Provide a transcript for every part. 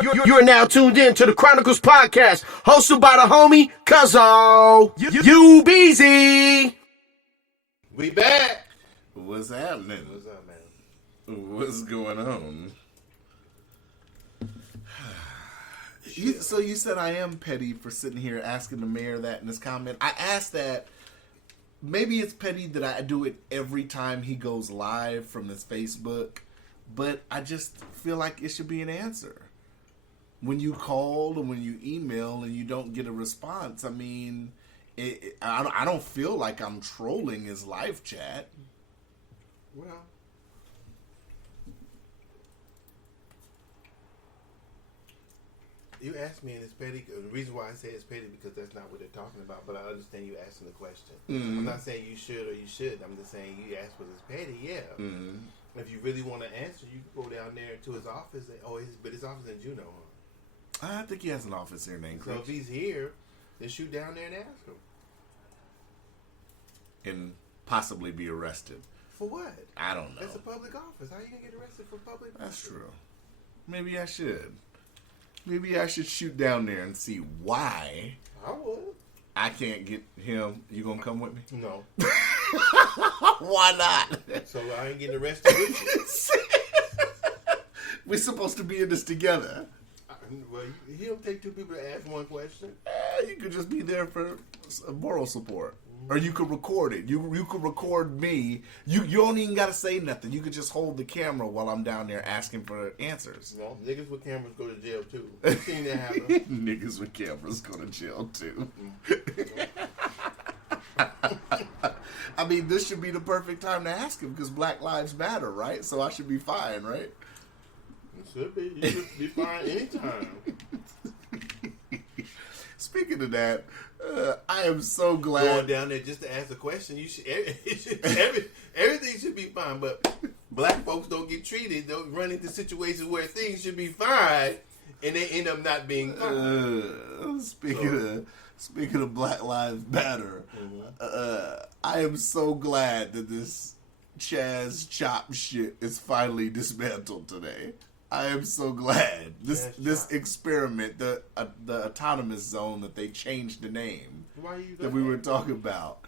You're now tuned in to the Chronicles Podcast, hosted by the homie Cuzzo UBZ. We back. What's happening? What's up, man? What's going on? So you said I am petty for sitting here asking the mayor that in his comment. I asked that. Maybe it's petty that I do it every time he goes live from his Facebook, but I just feel like it should be an answer. When you call and when you email and you don't get a response, I mean, I don't feel like I'm trolling his live chat. Well, you asked me, and it's petty. The reason why I say it's petty because that's not what they're talking about. But I understand you asking the question. Mm-hmm. I'm not saying you should or you should. I'm just saying you asked was it's petty. Yeah. Mm-hmm. If you really want to answer, you can go down there to his office. But his office in Juneau, huh? I think he has an office here in So Anchorage. if he's here, then shoot down there and ask him. And possibly be arrested. For what? I don't know. That's a public office. How are you gonna get arrested for public? That's true. Maybe I should. Maybe I should shoot down there and see why I would. I can't get him. You gonna come with me? No. Why not? So I ain't getting arrested with you. We're supposed to be in this together. Well, he don't take two people to ask one question. You could just be there for moral support. Or you could record it. You could record me. You don't even got to say nothing. You could just hold the camera while I'm down there asking for answers. Well, niggas with cameras go to jail too. You've seen that happen. Niggas with cameras go to jail too. I mean, this should be the perfect time to ask him because Black Lives Matter, right? So I should be fine, right? It should be. You should be fine anytime. Speaking of that, I am so glad. Going down there just to ask a question, you should. Everything should be fine, but black folks don't get treated. Don't run into situations where things should be fine, and they end up not being fine. Speaking of Black Lives Matter, I am so glad that this Chaz Chop shit is finally dismantled today. I am so glad this experiment, the autonomous zone that they changed the name that we were talking about,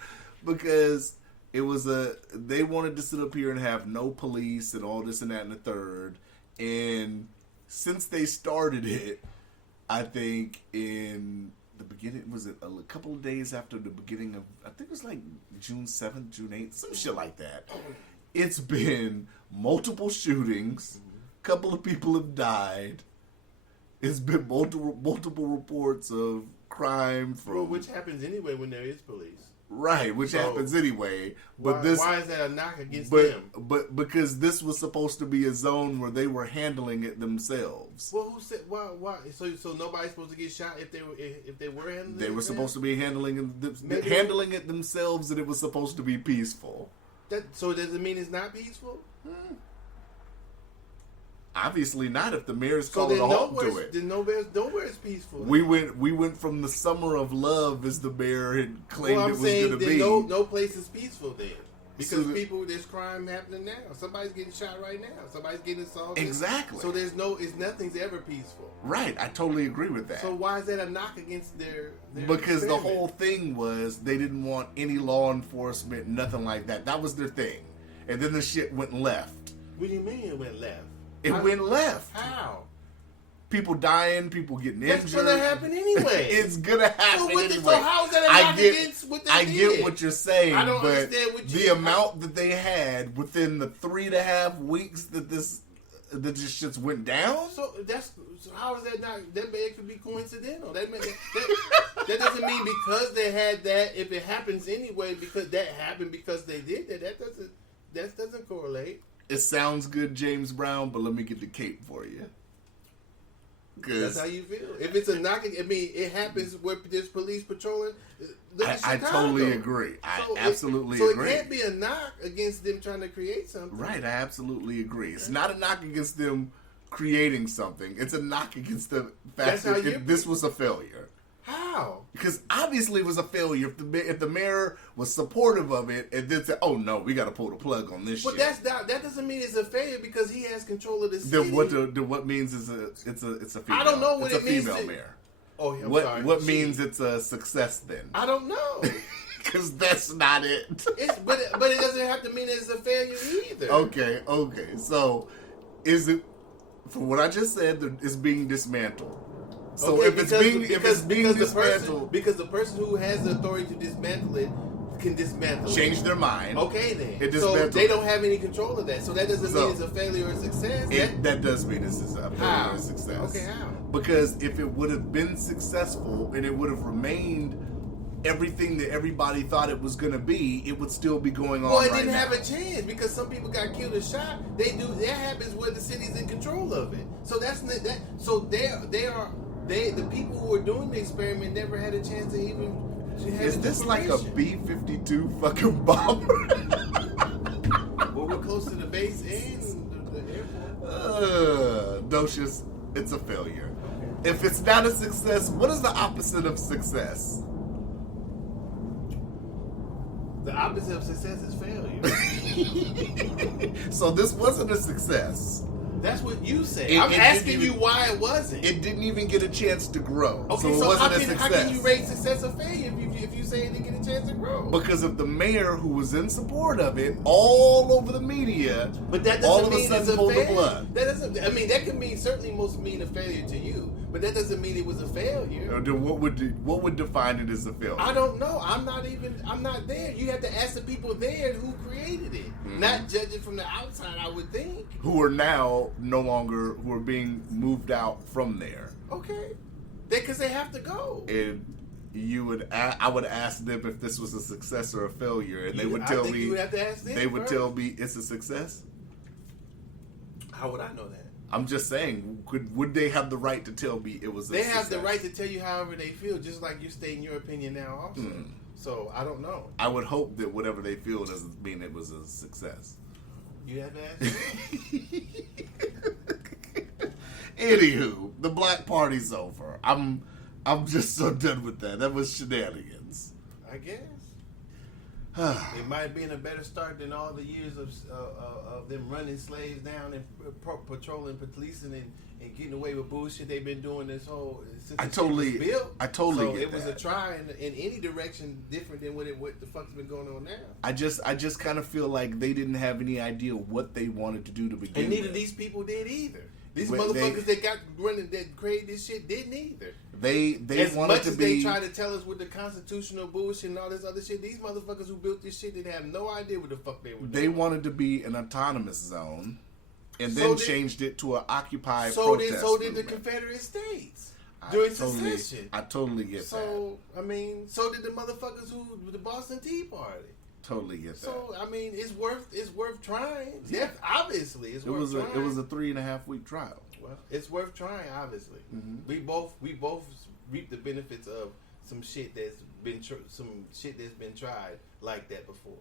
because it was they wanted to sit up here and have no police and all this and that and the third, and since they started it, I think in the beginning, was it a couple of days after the beginning of, I think it was like June 7th, June 8th, some shit like that. It's been multiple shootings. Couple of people have died. It's been multiple reports of crime from which happens anyway when there is police. Right, which happens anyway. But why is that a knock against them? But because this was supposed to be a zone where they were handling it themselves. Well, who said why? So nobody's supposed to get shot if they were handling. They were supposed to be handling it themselves, and it was supposed to be peaceful. So does it mean it's not peaceful? Obviously not if the mayor's calling a halt to it. Then nowhere is peaceful. We went from the summer of love as the mayor had claimed it was going to be. No place is peaceful then. Because there's crime happening now. Somebody's getting shot right now. Somebody's getting assaulted. Exactly. So nothing's ever peaceful. Right, I totally agree with that. So why is that a knock against their because experiment? the whole thing was they didn't want any law enforcement, nothing like that. That was their thing. And then the shit went left. What do you mean it went left? It went left. How? People dying, people getting injured. That's gonna happen anyway. It's gonna happen anyway. So how's that a knock against what they did? I get what you're saying, I don't but understand what the amount that they had within the 3.5 weeks that this shit went down. So how is that not? That may could be coincidental. That doesn't mean because they had that. If it happens anyway, because that happened because they did that. That doesn't correlate. It sounds good, James Brown, but let me get the cape for you. That's how you feel. If it's a knock, I mean, it happens where there's police patrolling. I totally agree. I absolutely agree. So it can't be a knock against them trying to create something. Right, I absolutely agree. It's not a knock against them creating something. It's a knock against the fact that this was a failure. How? Because obviously it was a failure if the mayor was supportive of it and then said, "Oh no, we got to pull the plug on this But shit." that doesn't mean it's a failure because he has control of the city. Then what means is it's a female. I don't know what it's it means a female to- mayor. Oh, I'm sorry. What She- means it's a success then? I don't know. Because that's not it. But it doesn't have to mean it's a failure either. Okay. So is it from what I just said? It's being dismantled. So Okay, if it's being dismantled, because the person who has the authority to dismantle it can dismantle it. change their mind. Okay then. It So dismantled they it. don't have any control of that. So that doesn't So- mean it's a failure or a success. That does mean this is a failure How? or a success. Okay, how? Because if it would have been successful and it would have remained everything that everybody thought it was going to be, it would still be going on Well, it right didn't now. have a chance because some people got killed or shot. That happens where the city's in control of it. So that's not that. So the people who were doing the experiment never had a chance to even. Is this like a B-52 fucking bomber? Well, we're close to the base and the airport. Docious, it's a failure. If it's not a success, what is the opposite of success? The opposite of success is failure. So this wasn't a success. That's what you said. It I'm didn't asking you even- why it wasn't. It didn't even get a chance to grow. Okay, so it so wasn't a how success. can you rate success or failure if you say it didn't get a chance to grow? Because of the mayor who was in support of it all over the media, But that all doesn't of a mean sudden it's a pulled the failure. plug. That doesn't. I mean, that could mean certainly most mean a failure to you, but that doesn't mean it was a failure. Then what would define it as a failure? I don't know. I'm not there. You have to ask the people there who created it, not judge it from the outside. I would think. Who are now who are being moved out from there. Okay, because they have to go. And I would ask them if this was a success or a failure, and they would I tell think me you would have to ask them they would first. tell me it's a success. How would I know that? I'm just saying, would they have the right to tell me it was a They success? have the right to tell you however they feel, just like you're stating your opinion now also. So I don't know. I would hope that whatever they feel doesn't mean it was a success. You have to ask them? Anywho, the black party's over. I'm just so done with that. That was shenanigans. I guess. It might have been a better start than all the years of them running slaves down and patrolling, policing, and getting away with bullshit they've been doing this whole since I the shit totally- was built. I totally so get it was that. a try in any direction different than what the fuck's been going on now. I just kind of feel like they didn't have any idea what they wanted to do to begin And neither with. these people did either. These Well, motherfuckers that got running that created this shit didn't either. They As wanted much to as be. they try to tell us with the constitutional bullshit and all this other shit, these motherfuckers who built this shit didn't have no idea what the fuck they were doing. They wanted to be an autonomous zone, and So then did- changed it to an occupied so protest did the movement. Confederate States I during totally- secession. I totally get that. So I mean, so did the motherfuckers the Boston Tea Party. Totally get that. So I mean, it's worth trying. Yeah, obviously, it's it worth was trying. it was a 3.5 week trial. Well, it's worth trying. Obviously, we both reap the benefits of some shit that's been tried like that before.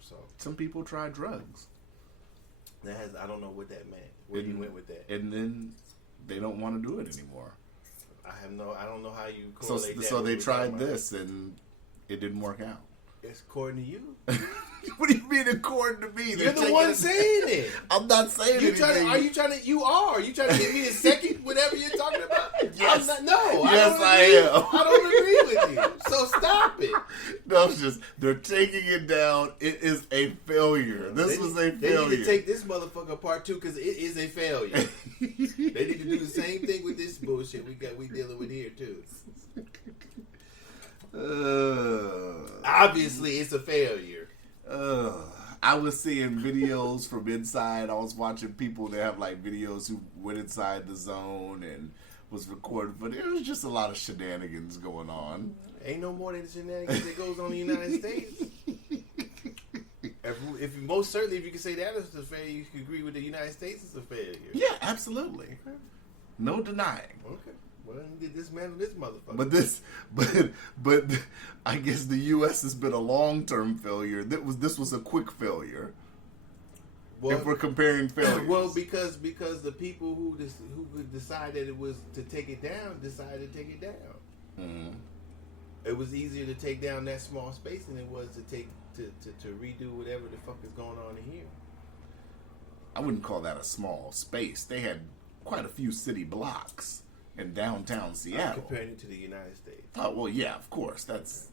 So Some people try drugs, I don't know what that meant. Where you went with that? and then they don't want to do it anymore. I don't know how you So correlate that. so with they what tried you're talking this, and it didn't work out. about. It's according to you. What do you mean, according to me? You're the one saying it. I'm not saying anything. You trying to get me to second whatever you're talking about? Yes. Yes, I don't agree. I am. I don't agree with you. So stop it. No, it's just they're taking it down. It is a failure. This was a They failure. need to take this motherfucker apart too, because it is a failure. They need to do the same thing with this bullshit we dealing with here too. Obviously, it's a failure. I was seeing videos from inside. I was watching people that have like videos who went inside the zone and was recording, but there was just a lot of shenanigans going on. Ain't no more than the shenanigans that goes on in the United States. If you most certainly, if you can say that is a failure, you can agree with the United States is a failure. Yeah, absolutely. No denying. Okay. Well, you did dismantle this motherfucker. But I guess the U.S. has been a long-term failure. This was a quick failure. Well, if we're comparing failures. well, because the people who could decide that it was to take it down decided to take it down. Mm-hmm. It was easier to take down that small space than it was to redo whatever the fuck is going on in here. I wouldn't call that a small space. They had quite a few city blocks in downtown Seattle. Comparing it to the United States. Oh, well, yeah, of course. That's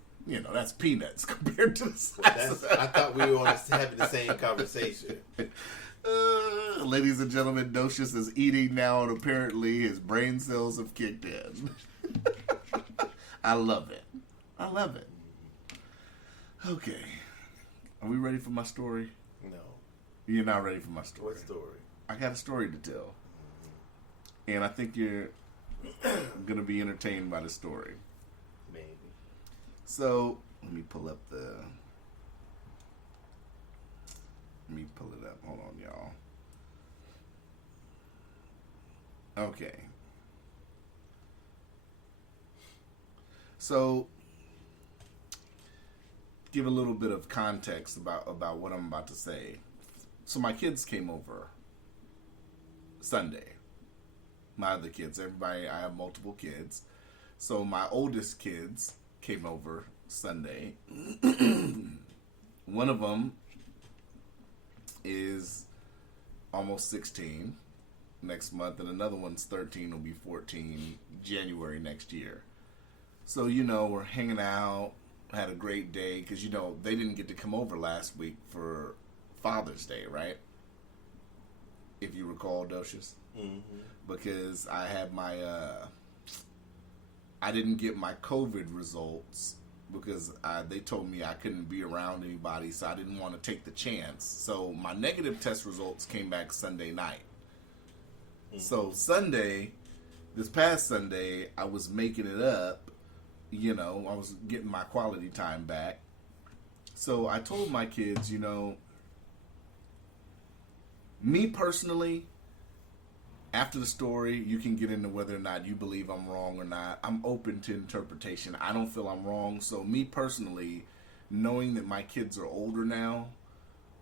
peanuts compared to the size Well, I thought we were having the same conversation. Ladies and gentlemen, Docious is eating now, and apparently his brain cells have kicked in. I love it. I love it. Okay. Are we ready for my story? No. You're not ready for my story. What story? I got a story to tell. And I think you're going to be entertained by the story. Maybe. So, let me pull it up. Hold on, y'all. Okay. So, give a little bit of context about what I'm about to say. So my kids came over Sunday. My other kids, everybody, I have multiple kids. So my oldest kids came over Sunday. One of them is almost 16 next month, and another one's 13, will be 14 January next year. So, we're hanging out, had a great day, because, they didn't get to come over last week for Father's Day, right? If you recall, Docious. Mm-hmm. Because I had I didn't get my COVID results because they told me I couldn't be around anybody, so I didn't want to take the chance. So my negative test results came back Sunday night. Mm-hmm. So this past Sunday, I was making it up. I was getting my quality time back. So I told my kids, me personally, after the story, you can get into whether or not you believe I'm wrong or not. I'm open to interpretation. I don't feel I'm wrong. So me personally, knowing that my kids are older now,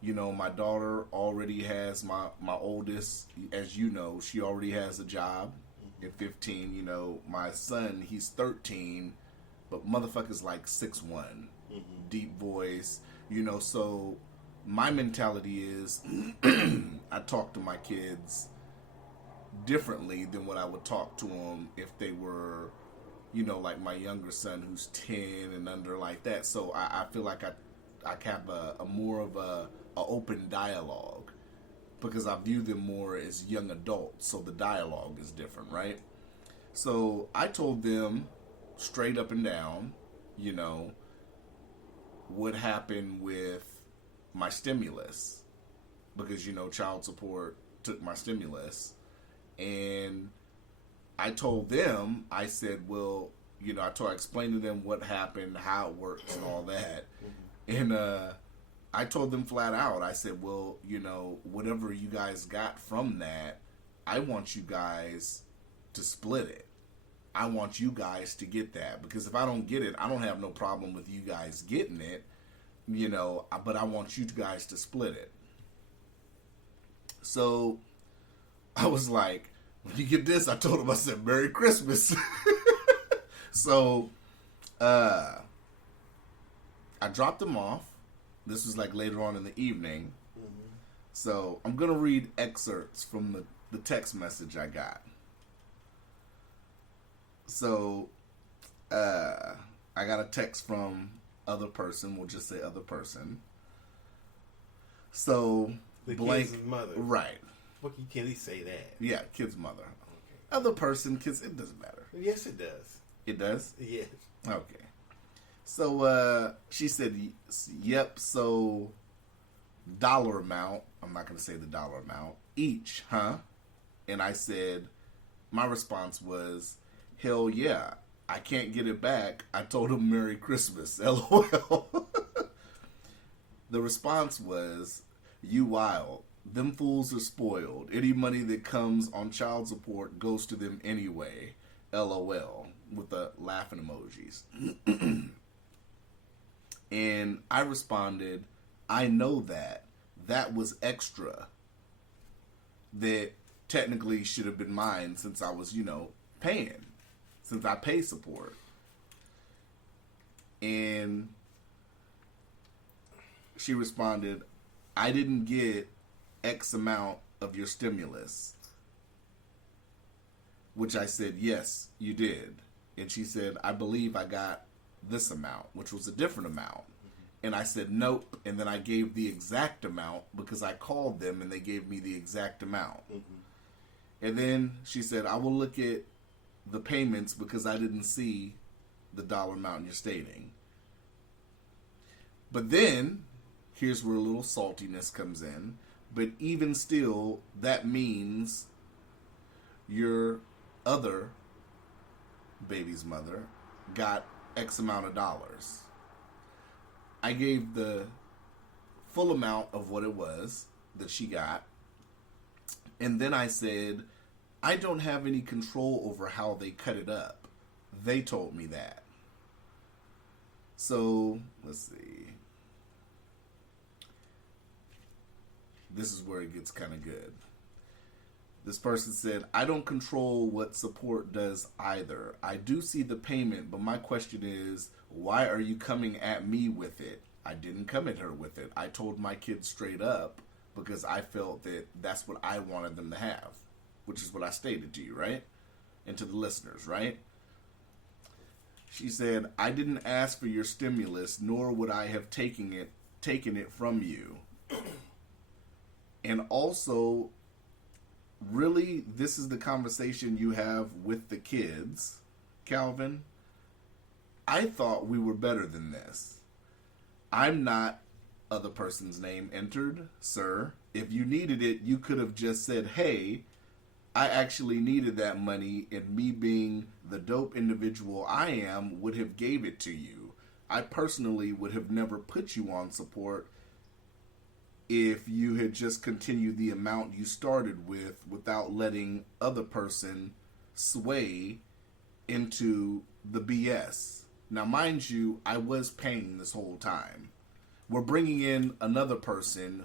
my daughter already has my oldest, as you know, she already has a job at 15. My son, he's 13, but motherfucker's like 6'1", deep voice, so my mentality is I talk to my kids differently than what I would talk to them if they were, like my younger son who's 10 and under, like that. So I feel like I have a more of a open dialogue because I view them more as young adults. So the dialogue is different, right? So I told them straight up and down, what happened with my stimulus because, child support took my stimulus. And I told them, I said, well, I explained to them what happened, how it works and all that. And I told them flat out, I said, well, whatever you guys got from that, I want you guys to split it. I want you guys to get that. Because if I don't get it, I don't have no problem with you guys getting it, but I want you guys to split it. So I was like, when you get this, I told him, I said, Merry Christmas. So, I dropped them off. This was like later on in the evening. Mm-hmm. So, I'm going to read excerpts from the text message I got. So, I got a text from other person. We'll just say other person. So, the blank. Kid's mother. Right. What can he say that? Yeah, kid's mother. Okay. Other person, kids, it doesn't matter. Yes, it does. It does? Yes. Okay. So, she said, yep, so dollar amount, I'm not going to say the dollar amount, each, huh? And I said, my response was, hell yeah, I can't get it back. I told him Merry Christmas, LOL. The response was, you wild. Them fools are spoiled. Any money that comes on child support goes to them anyway. LOL. With the laughing emojis. And I responded, I know that. That was extra. That technically should have been mine since I was, paying. Since I pay support. And she responded, I didn't get X amount of your stimulus. Which I said, yes, you did. And she said, I believe I got this amount, which was a different amount. And I said, nope. And then I gave the exact amount because I called them and they gave me the exact amount. And then she said, I will look at the payments because I didn't see the dollar amount you're stating. But then, here's where a little saltiness comes in. But even still, that means your other baby's mother got X amount of dollars. I gave the full amount of what it was that she got. And then I said, I don't have any control over how they cut it up. They told me that. So, let's see. This is where it gets kind of good. This person said, I don't control what support does either. I do see the payment, but my question is, why are you coming at me with it? I didn't come at her with it. I told my kids straight up because I felt that that's what I wanted them to have, which is what I stated to you, right? And to the listeners, right? She said, I didn't ask for your stimulus, nor would I have taken it from you. And also, really, this is the conversation you have with the kids, Calvin. I thought we were better than this. I'm not other person's name entered, sir. If you needed it, you could have just said, hey, I actually needed that money, and me being the dope individual I am would have gave it to you. I personally would have never put you on support if you had just continued the amount you started with without letting other person sway into the BS. Now, mind you, I was paying this whole time. We're bringing in another person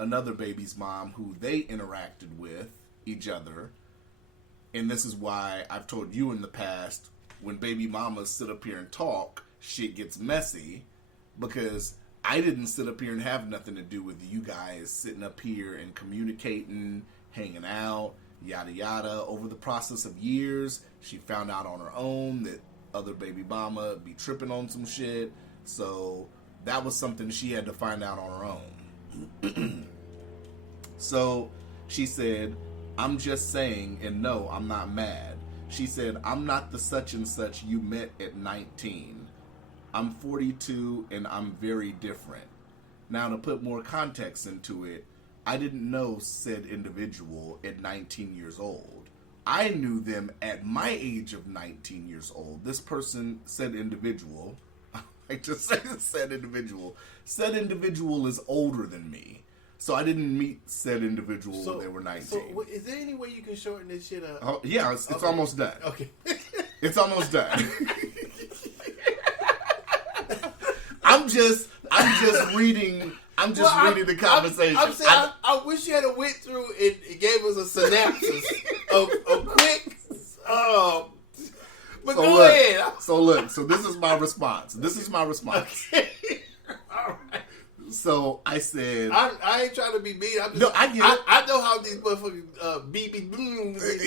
another baby's mom who they interacted with each other. And this is why I've told you in the past, when baby mamas sit up here and talk, shit gets messy, because I didn't sit up here and have nothing to do with you guys sitting up here and communicating, hanging out, yada yada. Over the process of years, she found out on her own that other baby mama be tripping on some shit. So that was something she had to find out on her own. So she said, I'm just saying, and no, I'm not mad. She said, I'm not the such and such you met at 19. I'm 42 and I'm very different. Now, to put more context into it, I didn't know said individual at 19 years old. I knew them at my age of 19 years old. This person, said individual, I just said said individual. Said individual is older than me. So I didn't meet said individual when they were 19. So is there any way you can shorten this shit up? Oh, yeah, it's okay. almost done. Okay. It's almost done. I'm just reading the conversation. I'm saying, I wish you had went through and gave us a synopsis of quick. But go ahead. So this is my response. Okay. All right. So I said, I ain't trying to be mean. I'm just, no, I get it. I know how these motherfuckers BB.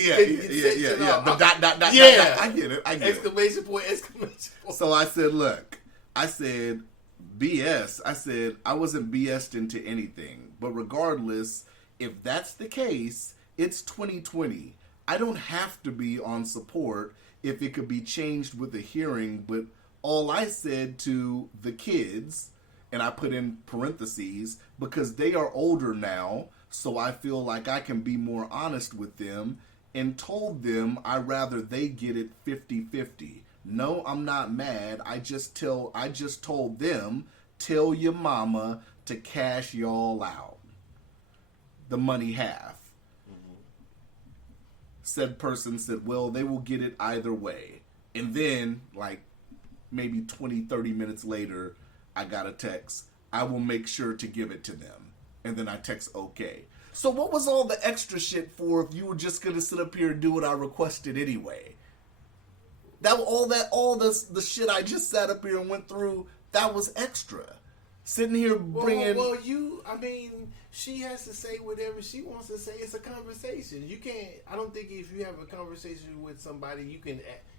Yeah. The dot. Yeah. I get it. Exclamation point. So I said, look. I said, BS. I said, I wasn't BS'd into anything. But regardless, if that's the case, it's 2020. I don't have to be on support if it could be changed with a hearing. But all I said to the kids, and I put in parentheses, because they are older now, so I feel like I can be more honest with them, and told them I'd rather they get it 50-50. No, I'm not mad. I just told them, tell your mama to cash y'all out. The money half. Mm-hmm. Said person said, well, they will get it either way. And then, like, maybe 20, 30 minutes later, I got a text. I will make sure to give it to them. And then I text, okay. So what was all the extra shit for if you were just going to sit up here and do what I requested anyway? all the shit I just sat up here and went through, that was extra. Sitting here bringing. Well, I mean, she has to say whatever she wants to say. It's a conversation. You can't. I don't think if you have a conversation with somebody,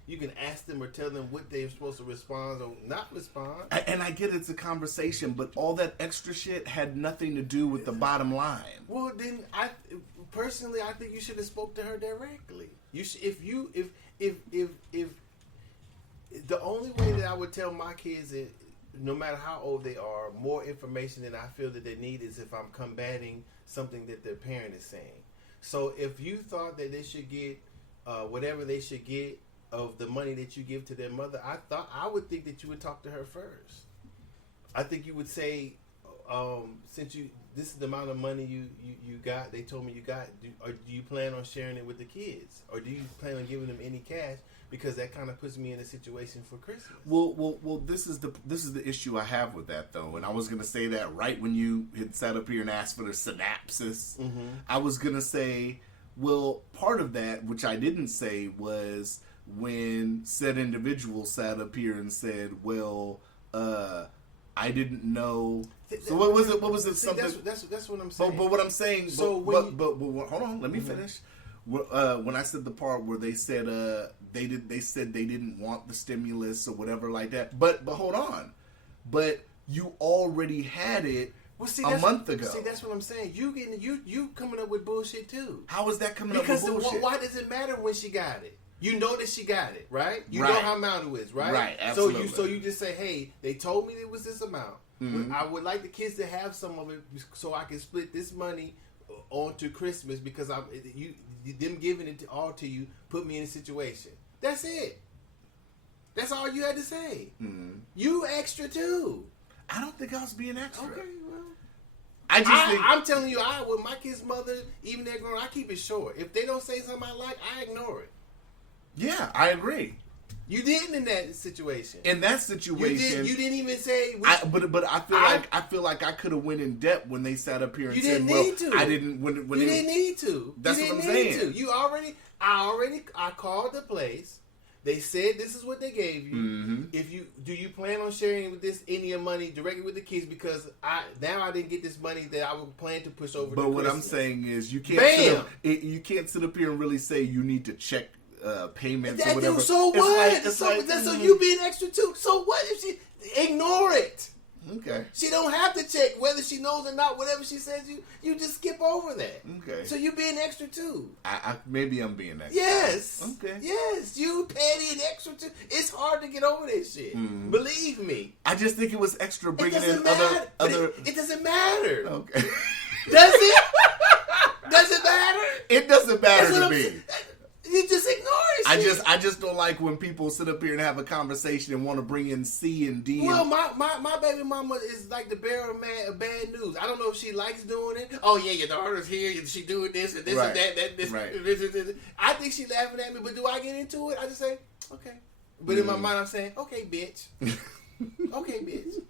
you can ask them or tell them what they're supposed to respond or not respond. And I get it's a conversation, but all that extra shit had nothing to do with the bottom line. Well, then I think you should have spoke to her directly. You should, if the only way that I would tell my kids that, no matter how old they are, more information than I feel that they need is if I'm combating something that their parent is saying. So if you thought that they should get whatever they should get of the money that you give to their mother, I would think that you would talk to her first. I think you would say, since this is the amount of money you got, they told me you got, do you plan on sharing it with the kids? Or do you plan on giving them any cash? Because that kind of puts me in a situation for Christmas. Well, this is the issue I have with that, though. And I was going to say that right when you had sat up here and asked for the synopsis. Mm-hmm. I was going to say, well, part of that, which I didn't say, was when said individual sat up here and said, well, I didn't know. So what was it? What was it? See, something. That's what I'm saying. But what I'm saying. So but hold on. Let me finish. When I said the part where they said they didn't want the stimulus or whatever like that. But hold on. But you already had it a month ago. See, that's what I'm saying. You coming up with bullshit too. How is that coming up with bullshit? Because why does it matter when she got it? You know that she got it, right? You right. know how amount it is, right? Right, absolutely. So you just say, hey, they told me it was this amount. Mm-hmm. I would like the kids to have some of it so I can split this money onto Christmas because them giving it all to you put me in a situation. That's it. That's all you had to say. Mm-hmm. You extra too. I don't think I was being extra. Okay, well. I'm telling you, with my kid's mother, even they're grown, I keep it short. If they don't say something I like, I ignore it. Yeah, I agree. You didn't in that situation. In that situation, you didn't even say. But I feel like I could have went in depth when they sat up here and said, "Well, I didn't." When you didn't need to. That's what I'm saying. I called the place. They said this is what they gave you. Mm-hmm. Do you plan on sharing with this any of money directly with the kids? Because I didn't get this money that I would plan to push over. But what I'm saying is, you can't sit up here and really say you need to check payments or whatever. So what? So you being extra too. So what if she ignore it? Okay. She don't have to check whether she knows or not. Whatever she says, you just skip over that. Okay. So you being extra too. Maybe I'm being extra. Yes. Okay. Yes, you petty and extra too. It's hard to get over this shit. Mm. Believe me. I just think it was extra bringing in other. It doesn't matter. Okay. Does it? Does it matter? It doesn't matter to me. You just ignore it. I just don't like when people sit up here and have a conversation and want to bring in C and D. Well, my baby mama is like the bearer of bad news. I don't know if she likes doing it. Oh yeah, your daughter's here. She doing this and this and that. This. I think she laughing at me, but do I get into it? I just say okay. But in my mind, I'm saying okay, bitch. Okay, bitch.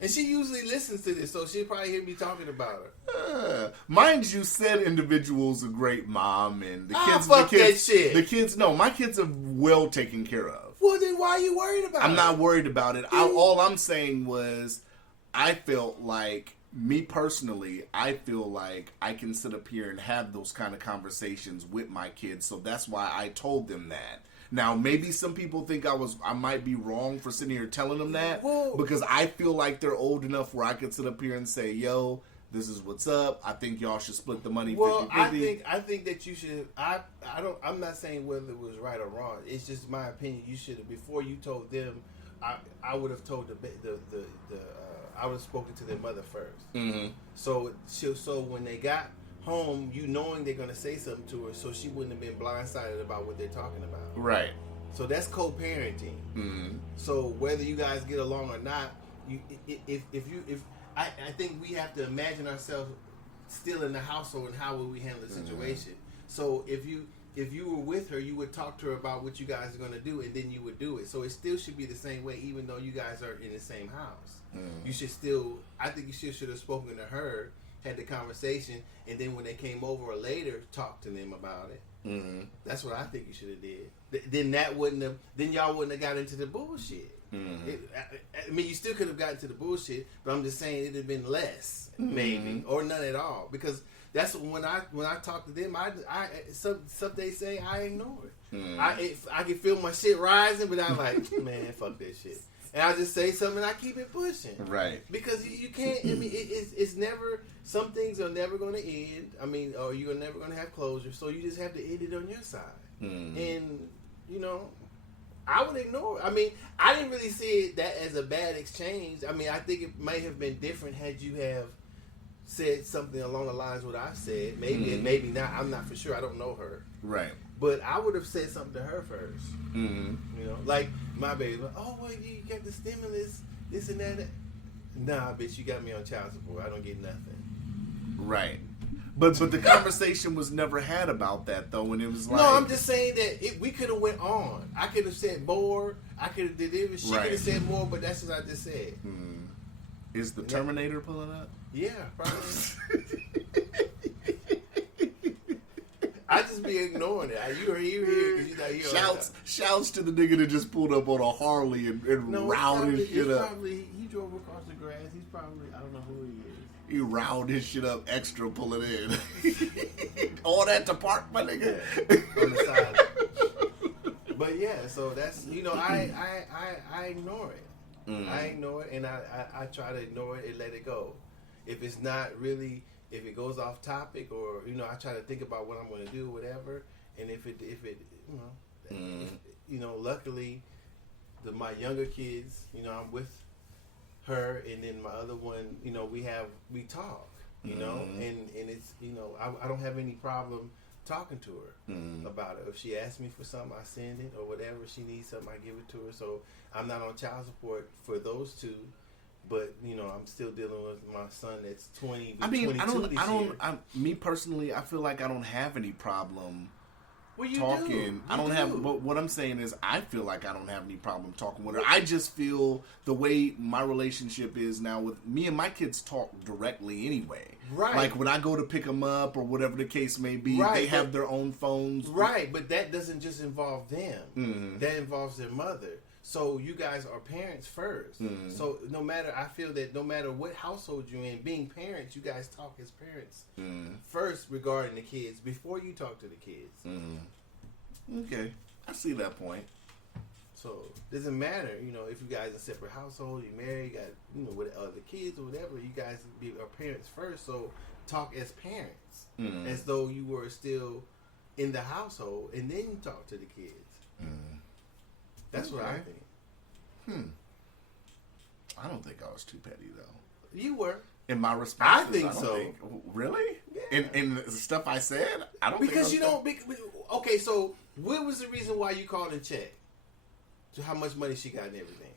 And she usually listens to this, so she'll probably hear me talking about her. Mind you, said individual's a great mom, and the kids. That shit. The kids, no, my kids are well taken care of. Well, then why are you worried about it? I'm not worried about it. All I'm saying was, I felt like, me personally, I feel like I can sit up here and have those kind of conversations with my kids, so that's why I told them that. Now, maybe some people think I might be wrong for sitting here telling them that, because I feel like they're old enough where I could sit up here and say, yo, this is what's up. I think y'all should split the money 50-50. Well, I think that you should. I'm not saying whether it was right or wrong. It's just my opinion. You should have, before you told them. I would have told I would have spoken to their mother first. Mm-hmm. So when they got home, you knowing they're gonna say something to her, so she wouldn't have been blindsided about what they're talking about. Right. So that's co-parenting. Mm-hmm. So whether you guys get along or not, I think we have to imagine ourselves still in the household and how would we handle the situation. Mm-hmm. So if you were with her, you would talk to her about what you guys are going to do, and then you would do it. So it still should be the same way, even though you guys are in the same house. Mm-hmm. You should still. I think you should have spoken to her, had the conversation, and then when they came over or later, talk to them about it. That's what I think you should have did. Then that wouldn't have. Then y'all wouldn't have got into the bullshit. I mean, you still could have gotten to the bullshit, but I'm just saying it'd have been less, maybe, or none at all. Because that's when I talk to them, I some they say I ignore it. I can feel my shit rising, but I'm like, man, fuck that shit. And I just say something and I keep it pushing. Right. Because you can't, I mean, it's never, some things are never going to end. I mean, or you're never going to have closure. So you just have to end it on your side. And, you know, I would ignore it. I mean, I didn't really see that as a bad exchange. I mean, I think it might have been different had you have said something along the lines of what I said. Maybe and maybe not. I'm not for sure. I don't know her. Right. But I would have said something to her first. You know, like my baby, like, oh, well, you got the stimulus, this and that. Nah, bitch, you got me on child support. I don't get nothing. Right. But the conversation was never had about that though, and it was like, no, I'm just saying that we could have went on. I could have said more. I could have did it. She could have said more, but that's what I just said. Is the Terminator pulling up? Yeah, probably. I just be ignoring it. You here because you not here. Shouts to the nigga that just pulled up on a Harley and round his shit up. Probably, he drove across the grass. He's probably, I don't know who he is. He round his shit up extra, pull it in. All that to park, my nigga. On the side. But yeah, so that's, you know, I ignore it. I ignore it, and I try to ignore it and let it go. If it's not really, if it goes off topic, or, you know, I try to think about what I'm going to do, whatever. And if it, you know, luckily, my younger kids, you know, I'm with her, and then my other one, you know, we talk, you know, and it's, you know, I don't have any problem talking to her about it. If she asks me for something, I send it, or whatever. If she needs something, I give it to her. So I'm not on child support for those two, but, you know, I'm still dealing with my son that's 20. I mean, 22 me personally, I feel like I don't have any problem well, you talking. Do. I don't have. But what I'm saying is, I feel like I don't have any problem talking with her. I just feel the way my relationship is now with me and my kids talk directly anyway. Right. Like when I go to pick them up or whatever the case may be, they have their own phones. Right, but that doesn't just involve them. That involves their mother. So you guys are parents first. So I feel that no matter what household you're in, being parents, you guys talk as parents first regarding the kids before you talk to the kids. Okay, I see that point. So it doesn't matter, you know, if you guys are separate household, you're married, you got, you know, with other kids or whatever, you guys are parents first. So talk as parents, as though you were still in the household, and then you talk to the kids. That's what I think. I don't think I was too petty though. You were. In my responses, I think so. Really? Yeah. In the stuff I said, I don't because think you don't. Okay, so what was the reason why you called and checked? To how much money she got and everything?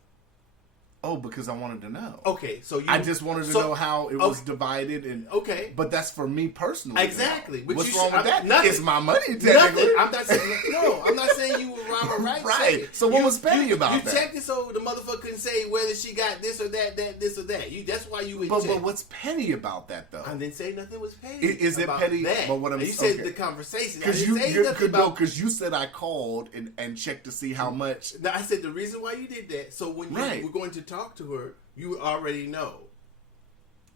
Oh, because I wanted to know. Okay, so I just wanted to know how it was divided, and but that's for me personally. Exactly. But what's wrong with that? Nothing. It's my money. Nothing. Technically. I'm not saying no. I'm not saying you were wrong or right. Right. So what was petty about that? You checked it so the motherfucker couldn't say whether she got this or that, this or that. That's why you would check. But what's petty about that though? I didn't say nothing was petty. Is it petty? That. But what I'm you said the conversation. Because you said I called and checked to see how much. Now I said the reason why you did that. So when you were going to talk to her, you already know.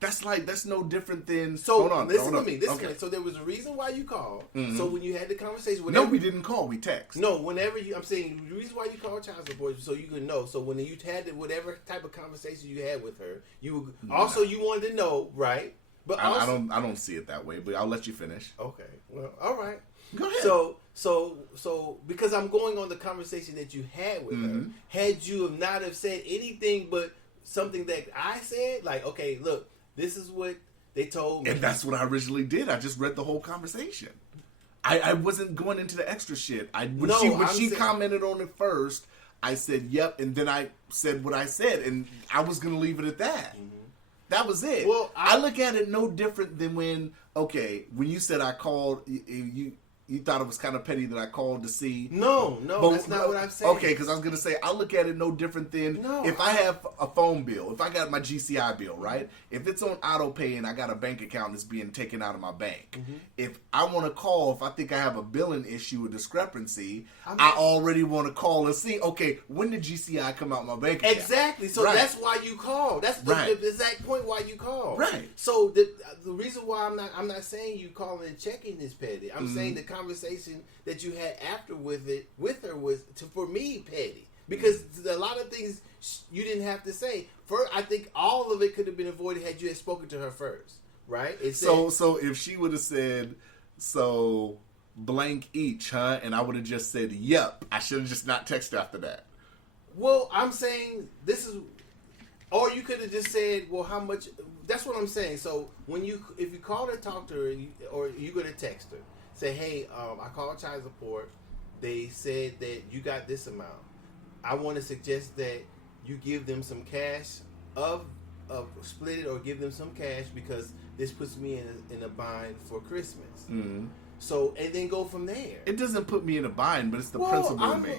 That's no different than. So hold on, listen to me. So there was a reason why you called. So when you had the conversation, no, we didn't call. We text. No, whenever I'm saying the reason why you called child support so you could know. So when you had whatever type of conversation you had with her, you also you wanted to know, right? But I don't see it that way. But I'll let you finish. Okay. Well, all right. Go ahead. So because I'm going on the conversation that you had with her, had you have not have said anything but something that I said, like, okay, look, this is what they told me. And that's what I originally did. I just read the whole conversation. I wasn't going into the extra shit. When she commented on it first, I said, yep, and then I said what I said, and I was going to leave it at that. That was it. Well, I look at it no different than when you said I called, You thought it was kind of petty that I called to see. No, But- that's not what I'm saying. Okay, because I was gonna say I look at it no different than No, if I have a phone bill, if I got my GCI bill, right? If it's on auto pay and I got a bank account that's being taken out of my bank, Mm-hmm. if I want to call, if I think I have a billing issue, a discrepancy, I already want to call and see. Okay, when did GCI come out my bank account? Exactly. So Right. that's why you call. That's the, Right. the exact point why you call. Right. So the reason why I'm not saying you calling and checking is petty. I'm Mm-hmm. saying the conversation that you had after with her was for me petty because a lot of things you didn't have to say. First, I think all of it could have been avoided had you had spoken to her first. Right. It said, So if she would have said, so blank each, huh? And I would have just said, yep. I should have just not texted after that. well, I'm saying this is. Or you could have just said, "Well, how much?" That's what I'm saying. So if you call her, talk to her, or you go to text her, say, "Hey, I called child support. They said that you got this amount. I want to suggest that you give them some cash of split it or give them some cash because this puts me in a bind for Christmas." Mm-hmm. So and then go from there. It doesn't put me in a bind, but it's the principle of me.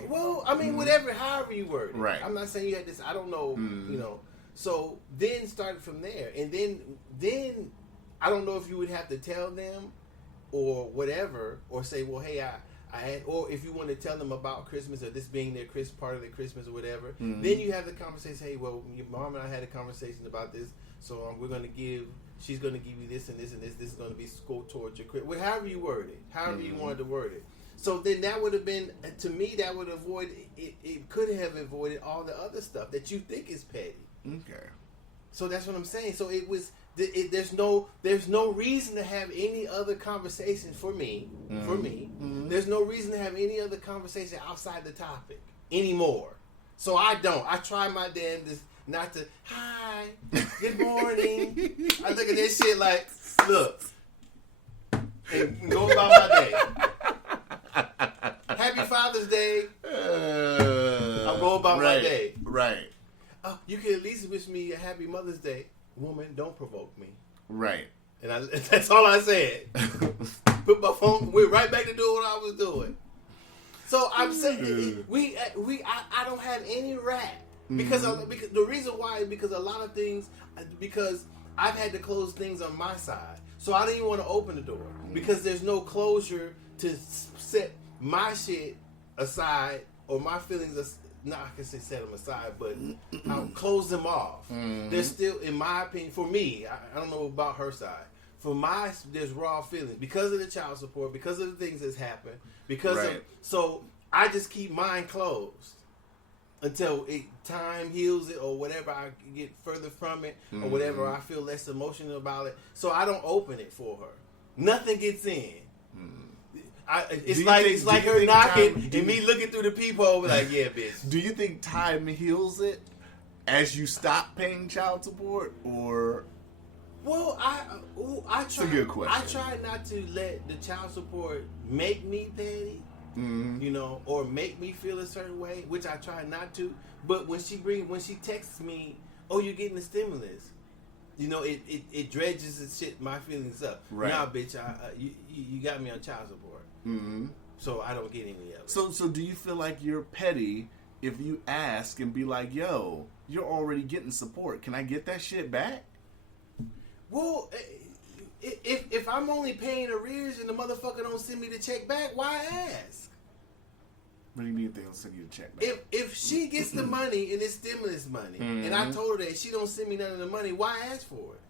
I mean, whatever, however you word it. Right. I'm not saying you had this. I don't know. You know. So then start from there, and then I don't know if you would have to tell them or whatever, or say, well, hey, I had, or if you want to tell them about Christmas or this being their part of their Christmas or whatever, then you have the conversation. Hey, well, your mom and I had a conversation about this, so we're going to give. She's going to give you this and this and this. This is going to be go towards your Christmas. However you word it, however you wanted to word it. So then that would have been, to me, that would avoid. It could have avoided all the other stuff that you think is petty. Okay. So that's what I'm saying. So it was. There's no reason to have any other conversation for me. For me, there's no reason to have any other conversation outside the topic anymore. So I don't. I try my damnedest not to. Hi, good morning. I look at this shit like, look, and go about my day. Happy Father's Day. I'll go about my day. Right. Oh, you can at least wish me a happy Mother's Day. Woman, don't provoke me. Right. And that's all I said. Put my phone. We're right back to doing what I was doing. So I'm saying I don't have any rap because the reason why is because a lot of things because I've had to close things on my side, so I didn't even want to open the door because there's no closure to set my shit aside or my feelings. I can say set them aside, but I'll close them off. There's still, in my opinion, for me, I don't know about her side. There's raw feelings because of the child support, because of the things that's happened, so I just keep mine closed until time heals it or whatever. I get further from it or whatever. I feel less emotional about it, so I don't open it for her. Nothing gets in. It's like her knocking and me looking through the peephole, like, yeah, bitch. Do you think time heals it as you stop paying child support, or? Well, I try. a good question. I try not to let the child support make me petty, or make me feel a certain way, which I try not to. But when she texts me, "Oh, you're getting the stimulus," it dredges and shit my feelings up. Right. Nah, bitch, you got me on child support. So I don't get any of it. So do you feel like you're petty if you ask and be like, "Yo, you're already getting support. Can I get that shit back?" Well, if I'm only paying arrears and the motherfucker don't send me the check back, why ask? What do you mean they don't send you the check back? If she gets the money and it's stimulus money, and I told her that she don't send me none of the money, why ask for it?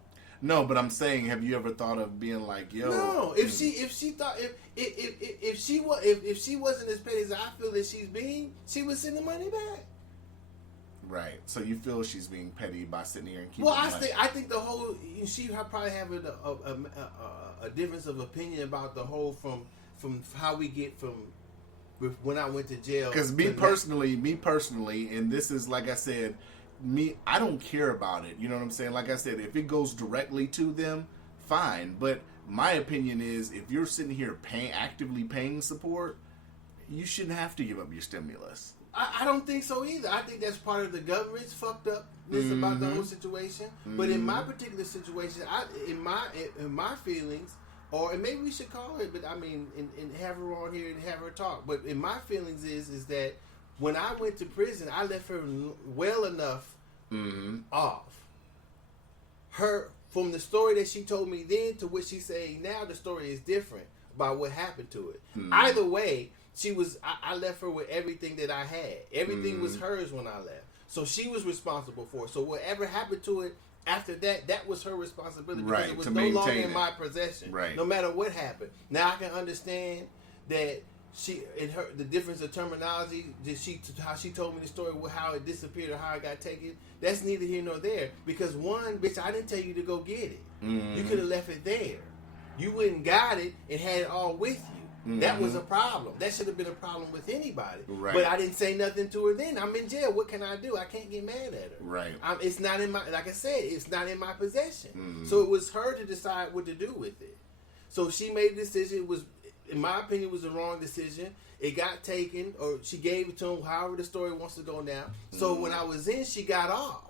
No, but I'm saying, have you ever thought of being like, "Yo"? No, if she wasn't as petty as I feel that she's being, she would send the money back. Right. So you feel she's being petty by sitting here and keeping. Well, money. I think the whole she probably have a difference of opinion about the whole from how we get from when I went to jail. Because me personally, and this is like I said, I don't care about it. You know what I'm saying? Like I said, if it goes directly to them, fine. But my opinion is, if you're sitting here actively paying support, you shouldn't have to give up your stimulus. I don't think so either. I think that's part of the government's fucked upness about the whole situation. But in my particular situation, in my feelings, or and maybe we should call her, but I mean, and have her on here and have her talk. But in my feelings is that when I went to prison, I left her well enough off. Her from the story that she told me then to what she's saying now, the story is different about what happened to it. Either way, she was. I left her with everything that I had. Everything was hers when I left, so she was responsible for it. So whatever happened to it. After that, that was her responsibility because it was no longer in my possession. Right. No matter what happened. Now I can understand that the difference of terminology, how she told me the story, how it disappeared or how it got taken. That's neither here nor there. Because one, bitch, I didn't tell you to go get it. You could have left it there. You went and got it and had it all with you. That was a problem. That should have been a problem with anybody. Right. But I didn't say nothing to her then. I'm in jail. What can I do? I can't get mad at her. Right. It's not in my, like I said, it's not in my possession. So it was her to decide what to do with it. So she made a decision. It was, in my opinion, it was the wrong decision. It got taken, or she gave it to him, however the story wants to go now. So when I was in, she got off.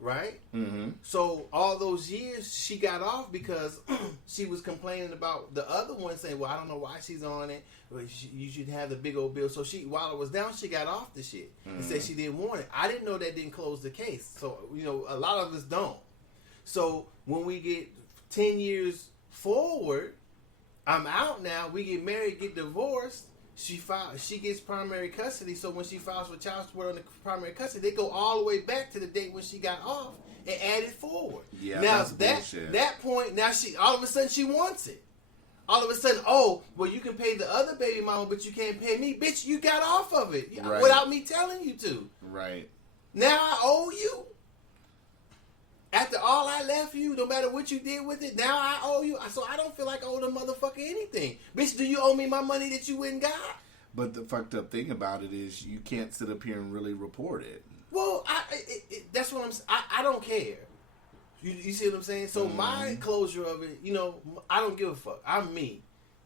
Right? So all those years she got off because she was complaining about the other one, saying, well, I don't know why she's on it. You should have the big old bill. So she, while it was down, she got off the shit and said she didn't want it. I didn't know that didn't close the case. So, a lot of us don't. So when we get 10 years forward, I'm out now. We get married, get divorced. She gets primary custody, so when she files for child support on the primary custody, they go all the way back to the date when she got off and add it forward. Yeah, now that's bullshit. that point, now she all of a sudden she wants it. All of a sudden, oh, well, you can pay the other baby mama, but you can't pay me, bitch. You got off of it without me telling you to. Right. Now I owe you. After all I left you, no matter what you did with it, now I owe you. So I don't feel like I owe the motherfucker anything. Bitch, do you owe me my money that you went and got? But the fucked up thing about it is you can't sit up here and really report it. Well, that's what I'm saying. I don't care. You see what I'm saying? So my closure of it, I don't give a fuck. I'm me.